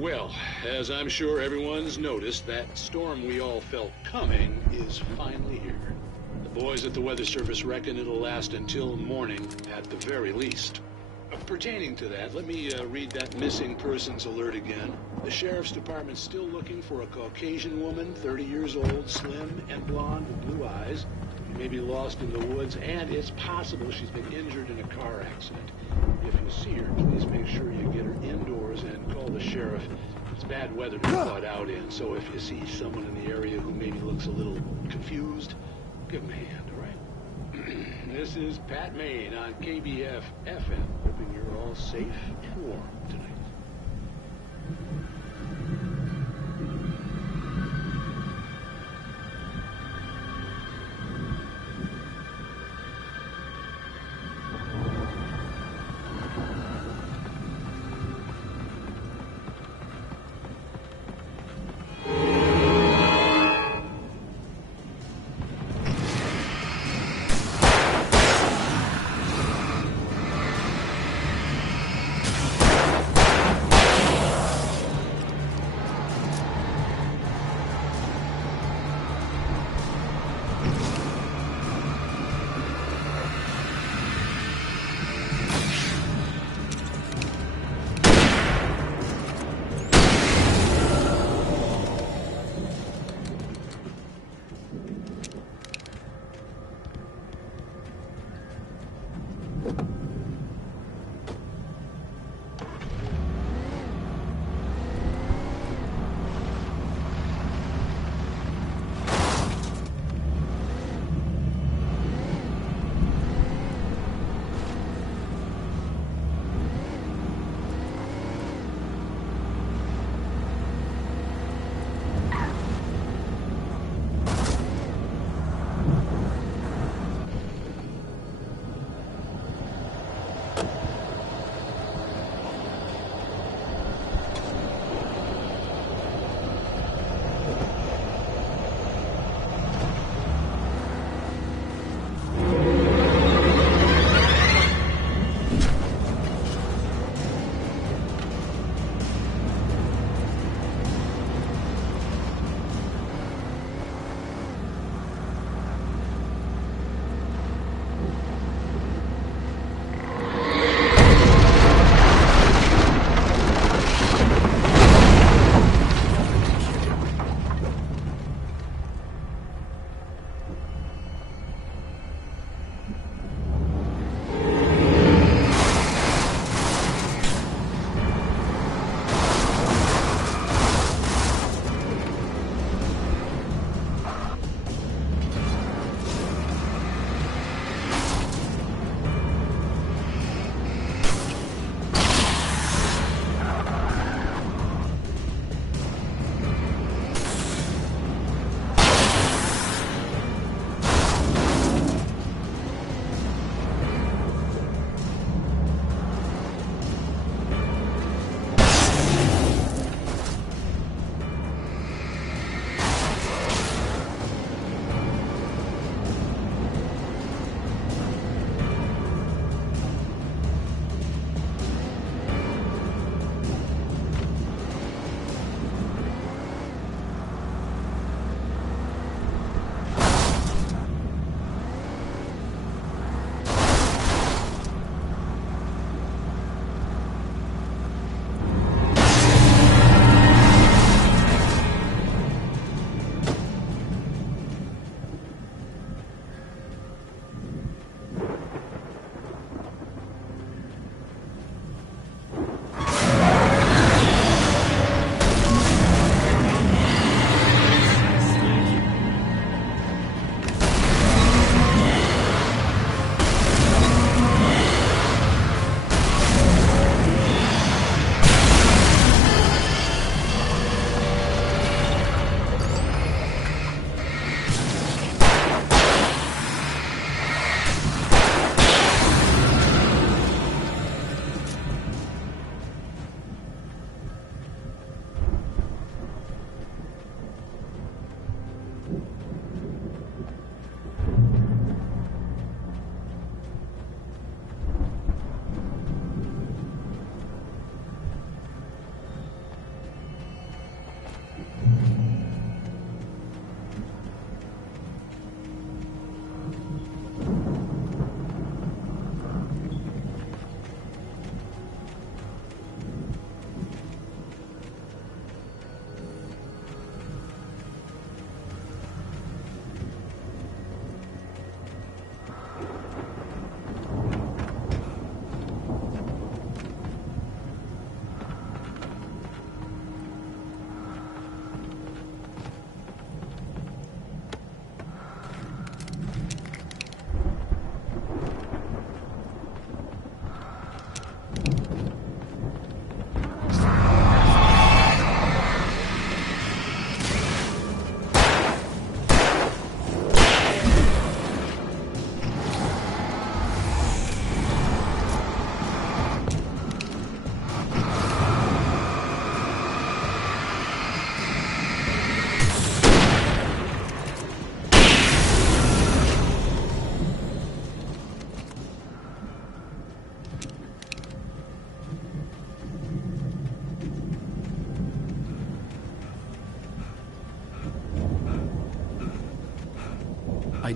Well, as I'm sure everyone's noticed, that storm we all felt coming is finally here. The boys at the Weather Service reckon it'll last until morning at the very least. Pertaining to that, let me read that missing persons alert again. The Sheriff's Department's still looking for a Caucasian woman, 30 years old, slim and blonde with blue eyes. She may be lost in the woods, and it's possible she's been injured in a car accident. If you see her, please make sure you get her indoors and call the sheriff. It's bad weather to be caught out in, so if you see someone in the area who maybe looks a little confused, give them a hand, all right? This is Pat Maine on KBF FM, hoping you're all safe and warm tonight.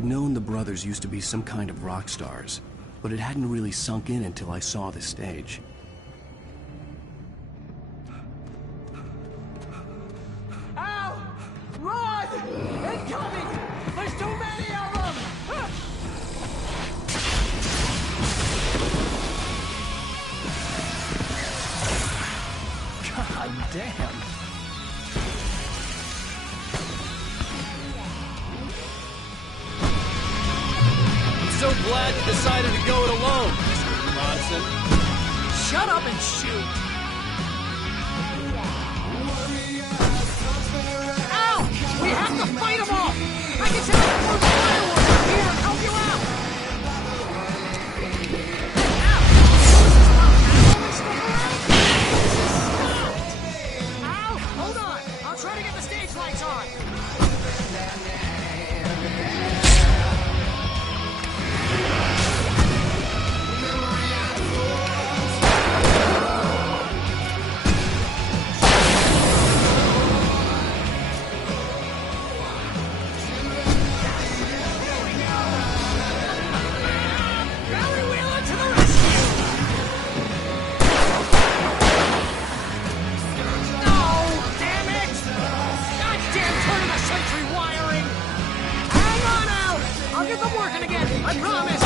I'd known the brothers used to be some kind of rock stars, but it hadn't really sunk in until I saw the stage. Al! Run! Incoming! There's too many of them! God damn! So glad you decided to go it alone, Mr. Monson. Shut up and shoot! Ow! We have to fight them all! I can tell you more fireworks up here and help you out! Ow! Hold on! I'll try to get the stage lights on! I promise!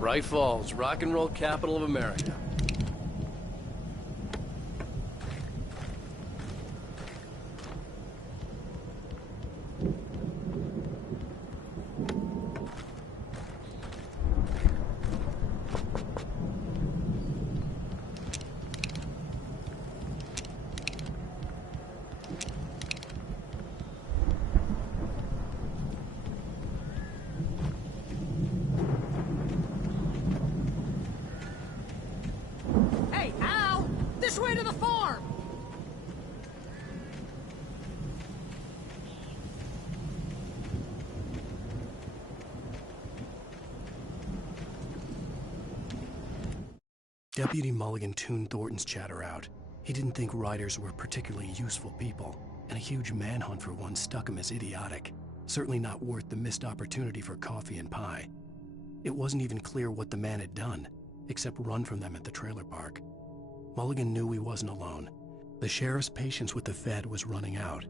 Bright Falls, rock and roll capital of America. This way to the farm! Deputy Mulligan tuned Thornton's chatter out. He didn't think writers were particularly useful people, and a huge manhunt for one struck him as idiotic. Certainly not worth the missed opportunity for coffee and pie. It wasn't even clear what the man had done, except run from them at the trailer park. Mulligan knew he wasn't alone. The sheriff's patience with the Fed was running out.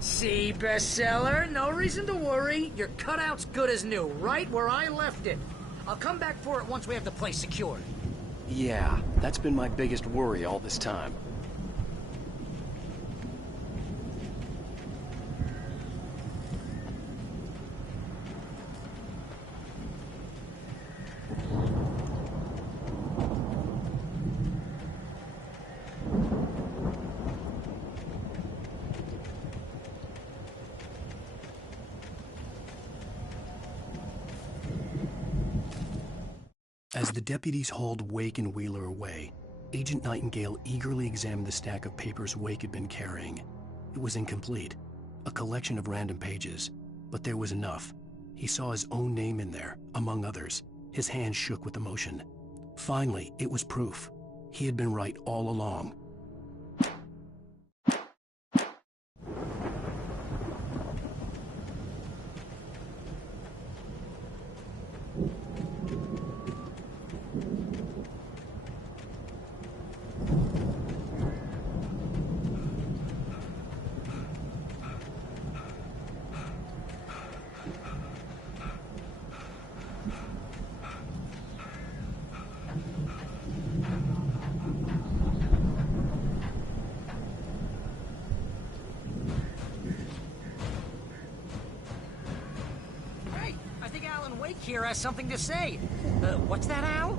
See, bestseller? No reason to worry. Your cutout's good as new, right where I left it. I'll come back for it once we have the place secured. Yeah, that's been my biggest worry all this time. As the deputies hauled Wake and Wheeler away, Agent Nightingale eagerly examined the stack of papers Wake had been carrying. It was incomplete, a collection of random pages, but there was enough. He saw his own name in there, among others. His hands shook with emotion. Finally, it was proof. He had been right all along. Here has something to say. What's that, Al?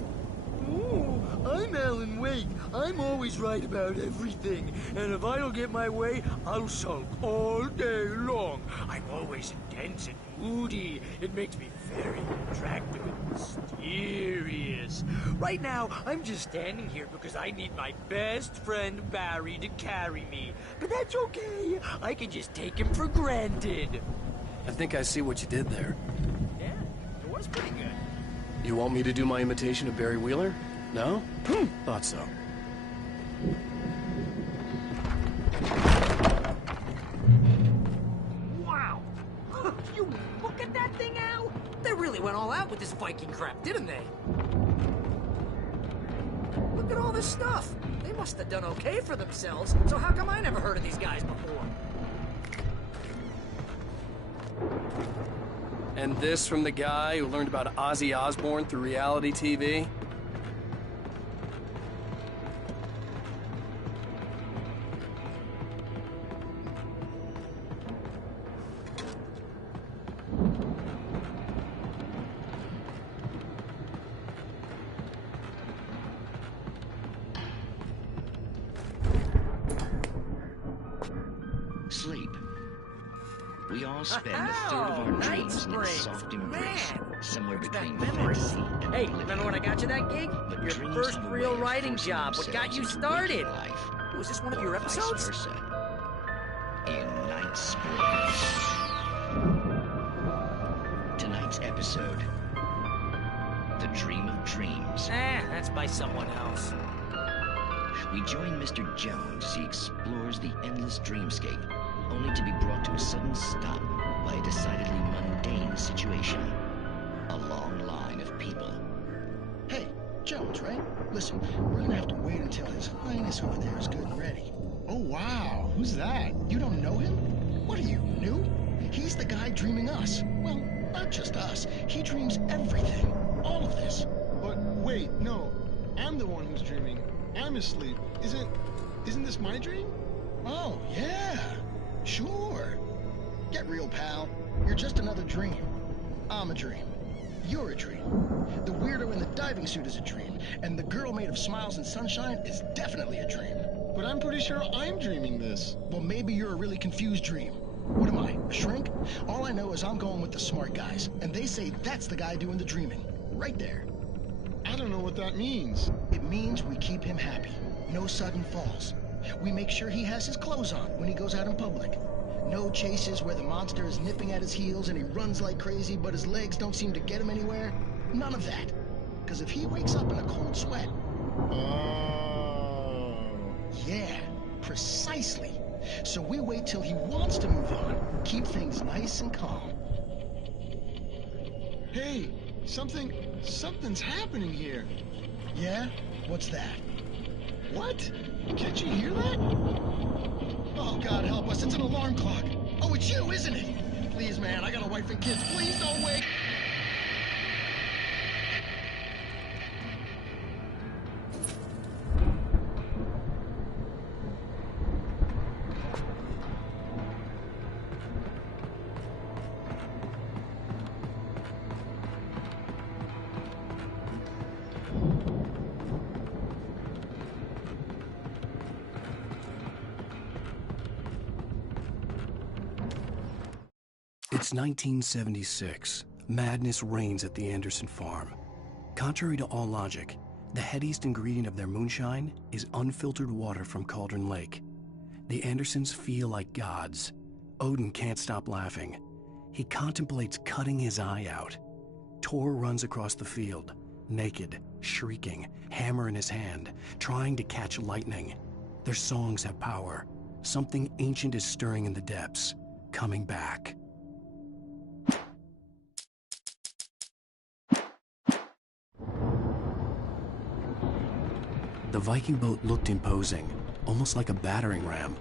Ooh, I'm Alan Wake. I'm always right about everything. And if I don't get my way, I'll sulk all day long. I'm always intense and moody. It makes me very attractive and mysterious. Right now, I'm just standing here because I need my best friend Barry to carry me. But that's okay. I can just take him for granted. I think I see what you did there. Was pretty good. You want me to do my imitation of Barry Wheeler? No? Thought so. Wow! You look at that thing, Al! They really went all out with this Viking crap, didn't they? Look at all this stuff. They must have done okay for themselves, so how come I never heard of these guys before? And this from the guy who learned about Ozzy Osbourne through reality TV? Sleep. We all spend a third of our dreams in a soft embrace, somewhere between fantasy and Hey, remember when I got you that gig? Your first real writing job, what got you started? Was this one of your episodes? In Night Springs. Tonight's episode, The Dream of Dreams. That's by someone else. We join Mr. Jones as he explores the endless dreamscape, only to be brought to a sudden stop by a decidedly mundane situation. A long line of people. Hey, Jones, right? Listen, we're gonna have to wait until his highness over there is good and ready. Oh, wow. Who's that? You don't know him? What are you, new? He's the guy dreaming us. Well, not just us. He dreams everything. All of this. But wait, no. I'm the one who's dreaming. I'm asleep. Isn't this my dream? Oh, yeah. Sure. Get real, pal. You're just another dream. I'm a dream. You're a dream. The weirdo in the diving suit is a dream, and the girl made of smiles and sunshine is definitely a dream. But I'm pretty sure I'm dreaming this. Well, maybe you're a really confused dream. What am I, a shrink? All I know is I'm going with the smart guys, and they say that's the guy doing the dreaming. Right there. I don't know what that means. It means we keep him happy. No sudden falls. We make sure he has his clothes on when he goes out in public. No chases where the monster is nipping at his heels and he runs like crazy, but his legs don't seem to get him anywhere. None of that. Because if he wakes up in a cold sweat... Oh... Yeah, precisely. So we wait till he wants to move on. Keep things nice and calm. Hey, something's happening here. Yeah? What's that? What? Can't you hear that? Oh, God help us, it's an alarm clock. Oh, it's you, isn't it? Please, man, I got a wife and kids. Please don't wake... It's 1976. Madness reigns at the Anderson farm. Contrary to all logic, the headiest ingredient of their moonshine is unfiltered water from Cauldron Lake. The Andersons feel like gods. Odin can't stop laughing. He contemplates cutting his eye out. Tor runs across the field, naked, shrieking, hammer in his hand, trying to catch lightning. Their songs have power. Something ancient is stirring in the depths, coming back. The Viking boat looked imposing, almost like a battering ram.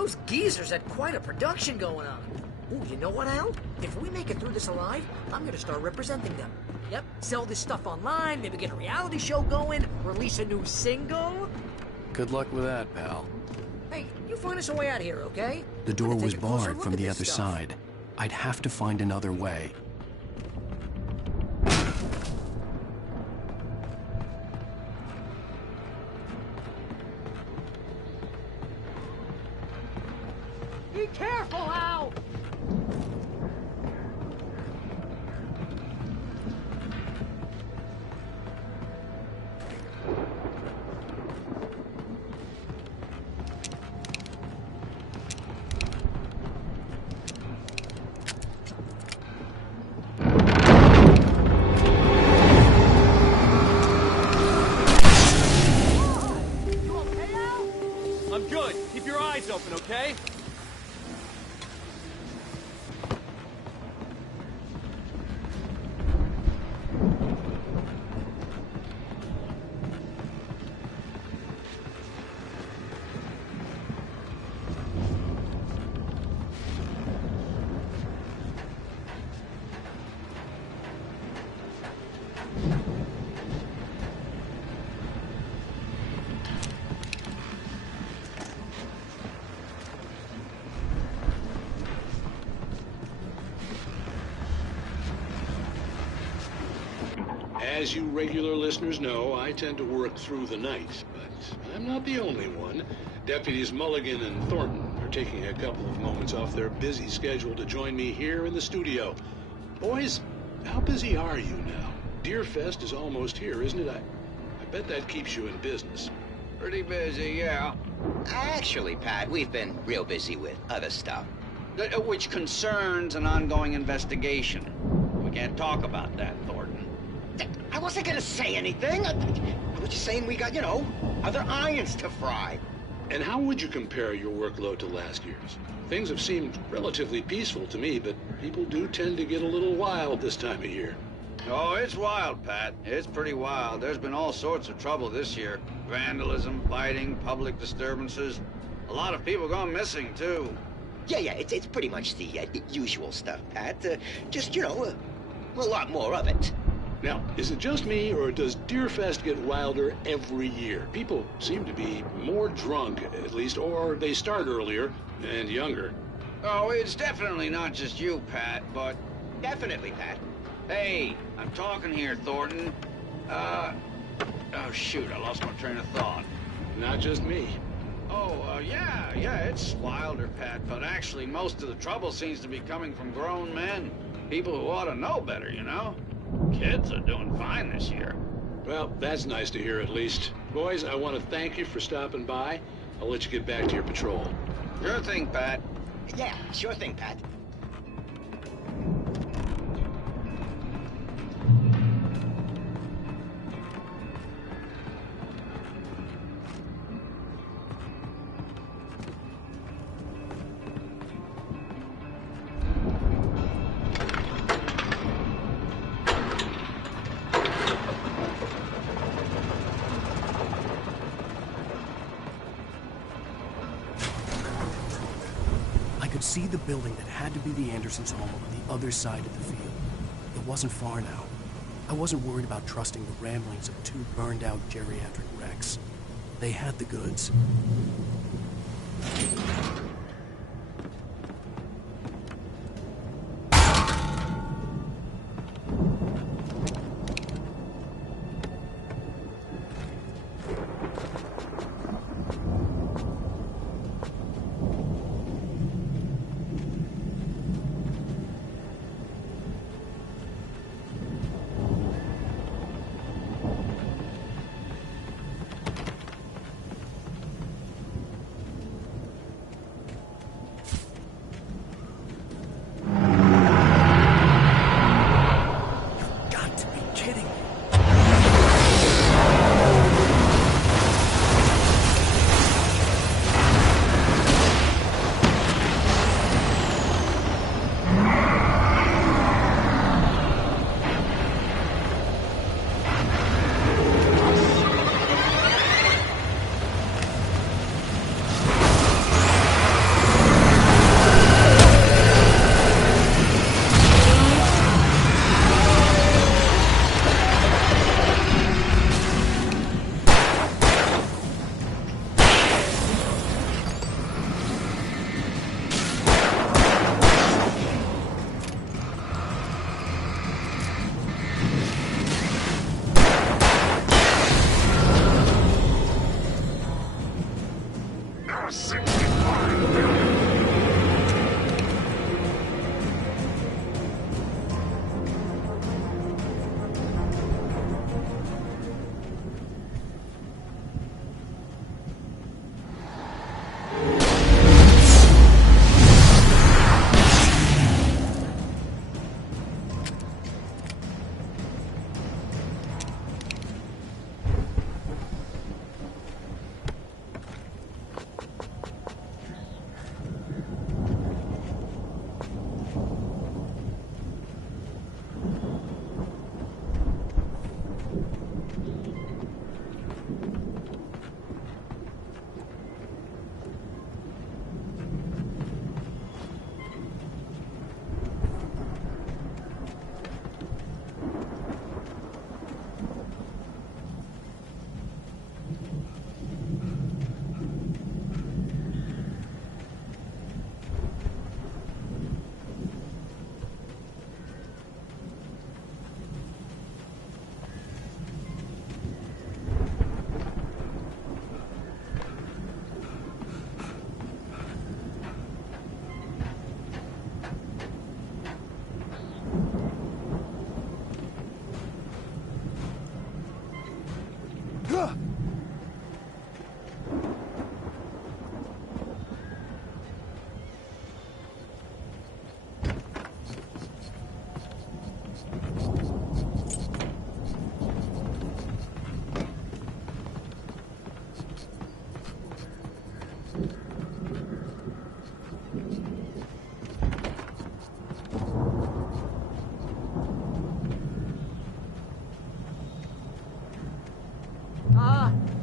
Those geezers had quite a production going on. Ooh, you know what, Al? If we make it through this alive, I'm gonna start representing them. Yep, sell this stuff online, maybe get a reality show going, release a new single. Good luck with that, pal. Hey, you find us a way out of here, okay? The door was Take a closer barred look from at the this other stuff. side. I'd have to find another way. Be careful, Al! I'm good. Keep your eyes open, okay? As you regular listeners know, I tend to work through the night, but I'm not the only one. Deputies Mulligan and Thornton are taking a couple of moments off their busy schedule to join me here in the studio. Boys, how busy are you now? Deerfest is almost here, isn't it? I bet that keeps you in business. Pretty busy, yeah. Actually, Pat, we've been real busy with other stuff, which concerns an ongoing investigation. We can't talk about that, Thornton. I wasn't gonna say anything. I was just saying we got, other irons to fry. And how would you compare your workload to last year's? Things have seemed relatively peaceful to me, but people do tend to get a little wild this time of year. Oh, it's wild, Pat. It's pretty wild. There's been all sorts of trouble this year. Vandalism, fighting, public disturbances. A lot of people gone missing, too. Yeah, it's pretty much the usual stuff, Pat. Just, a lot more of it. Now, is it just me, or does Deerfest get wilder every year? People seem to be more drunk, at least, or they start earlier and younger. Oh, it's definitely not just you, Pat, but... Definitely, Pat. Hey, I'm talking here, Thornton. Oh, shoot, I lost my train of thought. Not just me. Yeah, it's wilder, Pat, but actually most of the trouble seems to be coming from grown men. People who ought to know better, Kids are doing fine this year. Well, that's nice to hear at least. Boys, I want to thank you for stopping by. I'll let you get back to your patrol. Sure thing, Pat. Yeah, sure thing, Pat. See the building that had to be the Andersons' home on the other side of the field. It wasn't far now. I wasn't worried about trusting the ramblings of two burned-out geriatric wrecks. They had the goods.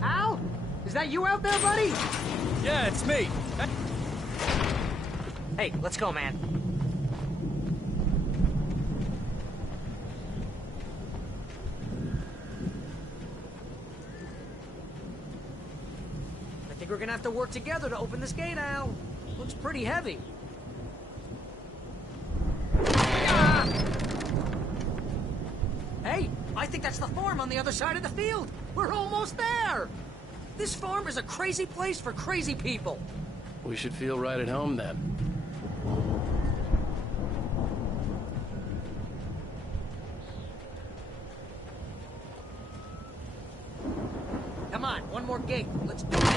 Al? Is that you out there, buddy? Yeah, it's me. Hey, let's go, man. I think we're gonna have to work together to open this gate, Al. Looks pretty heavy. Ah! Hey, I think that's the farm on the other side of the field. We're almost there. This farm is a crazy place for crazy people. We should feel right at home then. Come on, one more gate. Let's do this.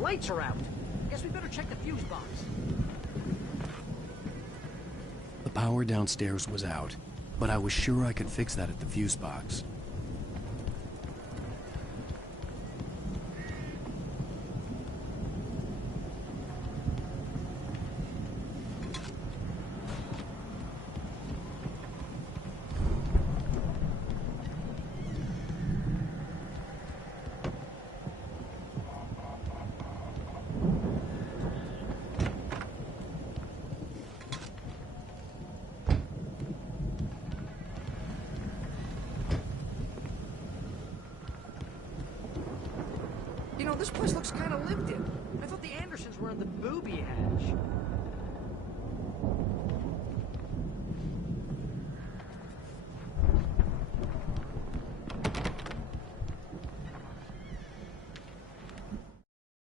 Lights are out. Guess we better check the fuse box. The power downstairs was out, but I was sure I could fix that at the fuse box. You know, this place looks kind of lived in. I thought the Andersons were in the booby hatch.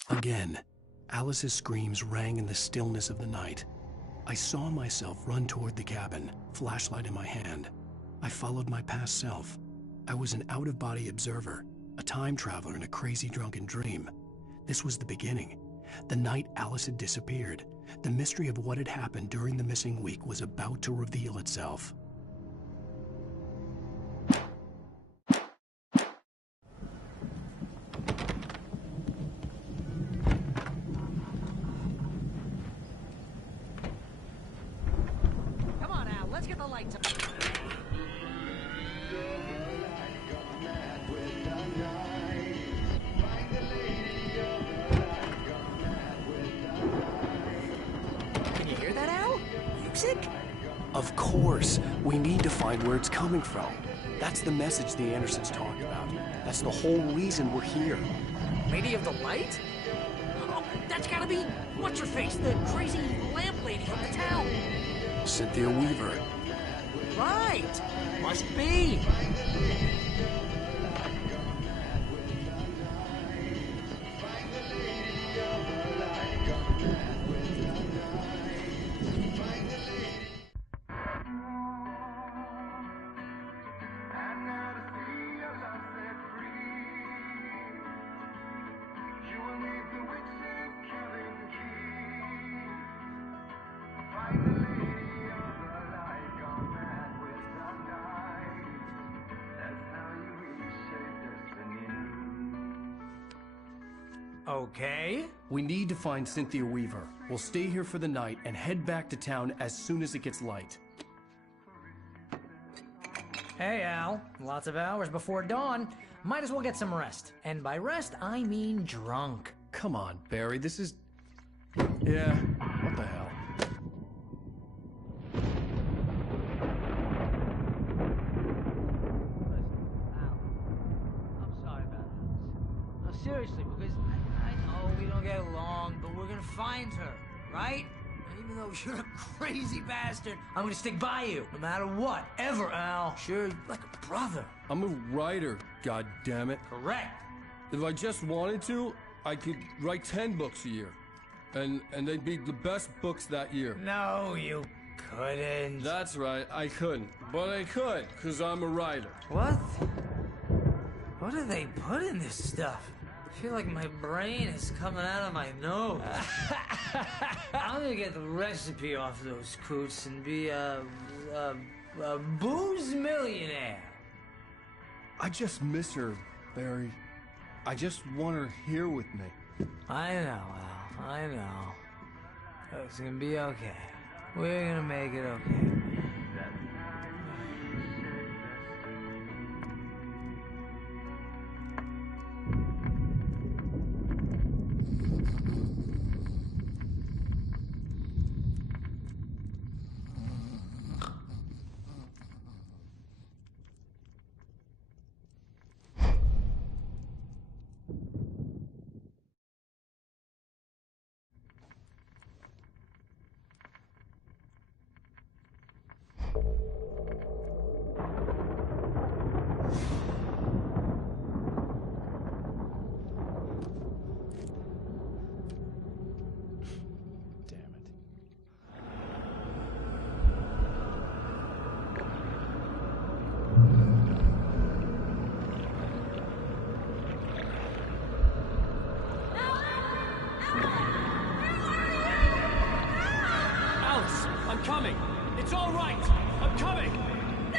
Again, Alice's screams rang in the stillness of the night. I saw myself run toward the cabin, flashlight in my hand. I followed my past self. I was an out-of-body observer, a time traveler in a crazy drunken dream. This was the beginning. The night Alice had disappeared. The mystery of what had happened during the missing week was about to reveal itself. Come on, Al, let's get the lights up. Can you hear that, Al? Music? Of course. We need to find where it's coming from. That's the message the Andersons talk about. That's the whole reason we're here. Lady of the Light? Oh, that's gotta be what's-her-face, the crazy lamp lady from the town. Cynthia Weaver. Right! Must be! Okay. We need to find Cynthia Weaver. We'll stay here for the night and head back to town as soon as it gets light. Hey, Al. Lots of hours before dawn. Might as well get some rest. And by rest, I mean drunk. Come on, Barry, this is... Yeah, what the hell? I'm sorry about this. No, seriously, because I know find her, right? And even though you're a crazy bastard, I'm gonna stick by you, no matter what, ever, Al. Sure, you're like a brother. I'm a writer, goddammit. Correct. If I just wanted to, I could write 10 books a year. And they'd be the best books that year. No, you couldn't. That's right, I couldn't. But I could, because I'm a writer. What? What do they put in this stuff? I feel like my brain is coming out of my nose. I'm gonna get the recipe off those coots and be a booze millionaire. I just miss her, Barry. I just want her here with me. I know, Al. I know. It's gonna be okay. We're gonna make it okay.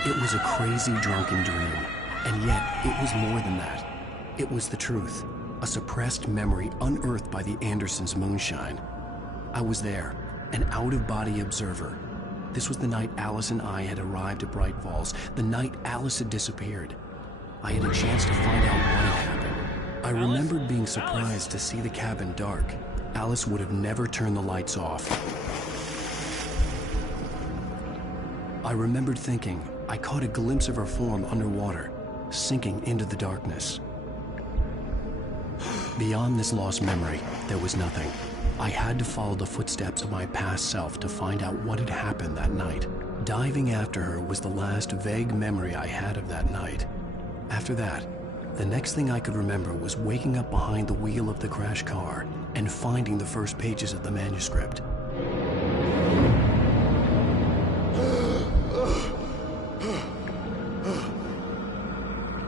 It was a crazy, drunken dream, and yet it was more than that. It was the truth, a suppressed memory unearthed by the Andersons' moonshine. I was there, an out-of-body observer. This was the night Alice and I had arrived at Bright Falls, the night Alice had disappeared. I had a chance to find out what had happened. I remembered being surprised to see the cabin dark. Alice would have never turned the lights off. I remembered thinking, I caught a glimpse of her form underwater, sinking into the darkness. Beyond this lost memory, there was nothing. I had to follow the footsteps of my past self to find out what had happened that night. Diving after her was the last vague memory I had of that night. After that, the next thing I could remember was waking up behind the wheel of the crashed car and finding the first pages of the manuscript.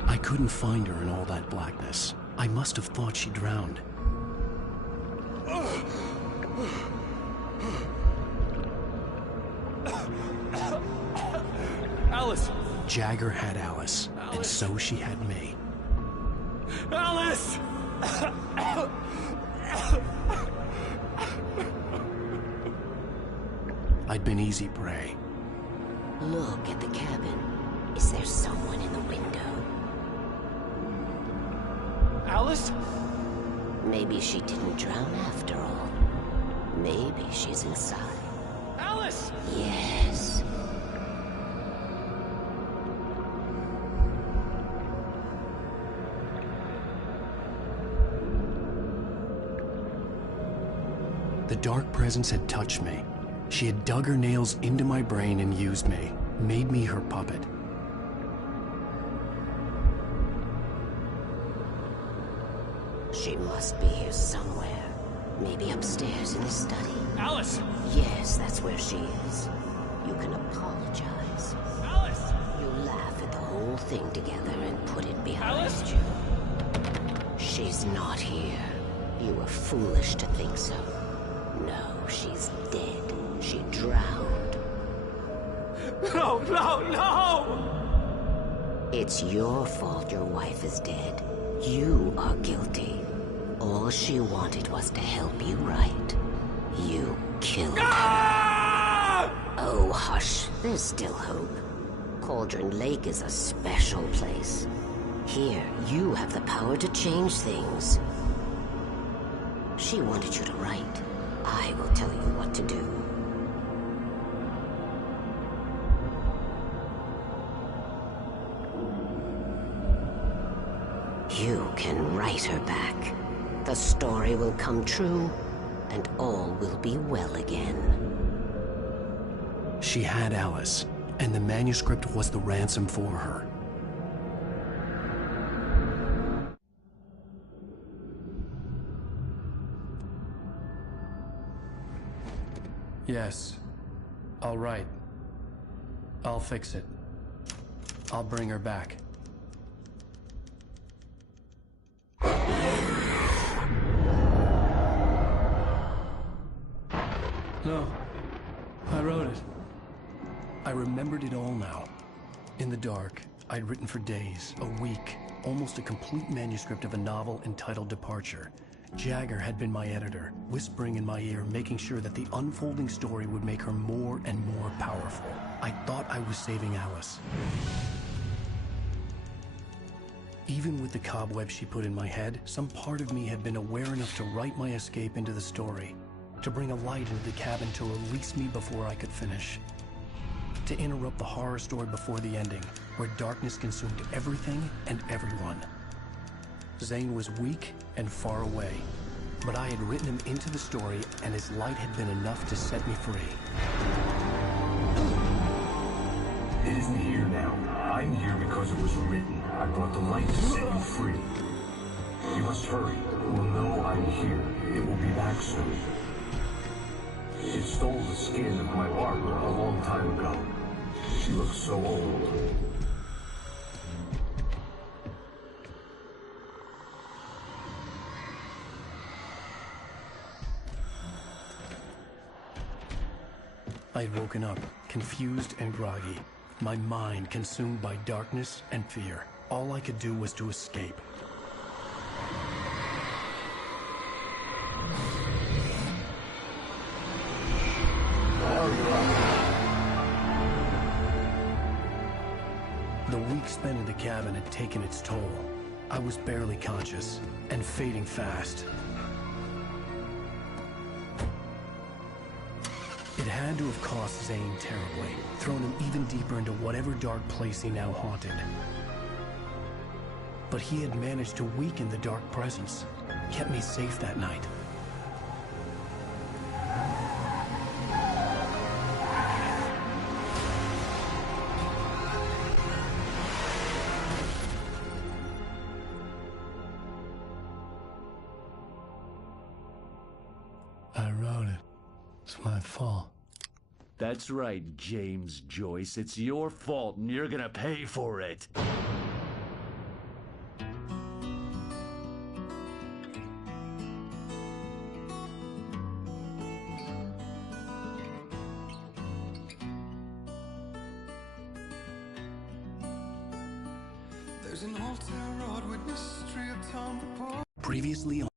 I couldn't find her in all that blackness. I must have thought she drowned. Alice! Jagger had Alice, and so she had me. Alice! I'd been easy prey. Look at the cabin. Is there someone in the window? Alice? Maybe she didn't drown after all. Maybe she's inside. Alice! Yes. The dark presence had touched me. She had dug her nails into my brain and used me, made me her puppet. She must be here somewhere. Maybe upstairs in the study. Alice! Yes, that's where she is. You can apologize. Alice! You laugh at the whole thing together and put it behind Alice? you. She's not here. You were foolish to think so. No, she's dead. She drowned. No, no, no! It's your fault your wife is dead. You are guilty. All she wanted was to help you right. You killed her. Oh, hush. There's still hope. Cauldron Lake is a special place. Here, you have the power to change things. She wanted you to write. I will tell you what to do. You can write her back. The story will come true, and all will be well again. She had Alice, and the manuscript was the ransom for her. Yes. All right. I'll fix it. I'll bring her back. No. I wrote it. I remembered it all now. In the dark, I'd written for days, a week, almost a complete manuscript of a novel entitled Departure. Jagger had been my editor, whispering in my ear, making sure that the unfolding story would make her more and more powerful. I thought I was saving Alice. Even with the cobweb she put in my head, some part of me had been aware enough to write my escape into the story, to bring a light into the cabin to release me before I could finish. To interrupt the horror story before the ending, where darkness consumed everything and everyone. Zane was weak and far away, but I had written him into the story, and his light had been enough to set me free. It isn't here now. I'm here because it was written. I brought the light to set you free. You must hurry. It will know I'm here. It will be back soon. It stole the skin of my Barbara a long time ago. She looks so old. I had woken up, confused and groggy, my mind consumed by darkness and fear. All I could do was to escape. The week spent in the cabin had taken its toll. I was barely conscious, and fading fast. It had to have cost Zane terribly, thrown him even deeper into whatever dark place he now haunted. But he had managed to weaken the dark presence, kept me safe that night. I wrote it. It's my fault. That's right, James Joyce. It's your fault, and you're gonna pay for it. Previously on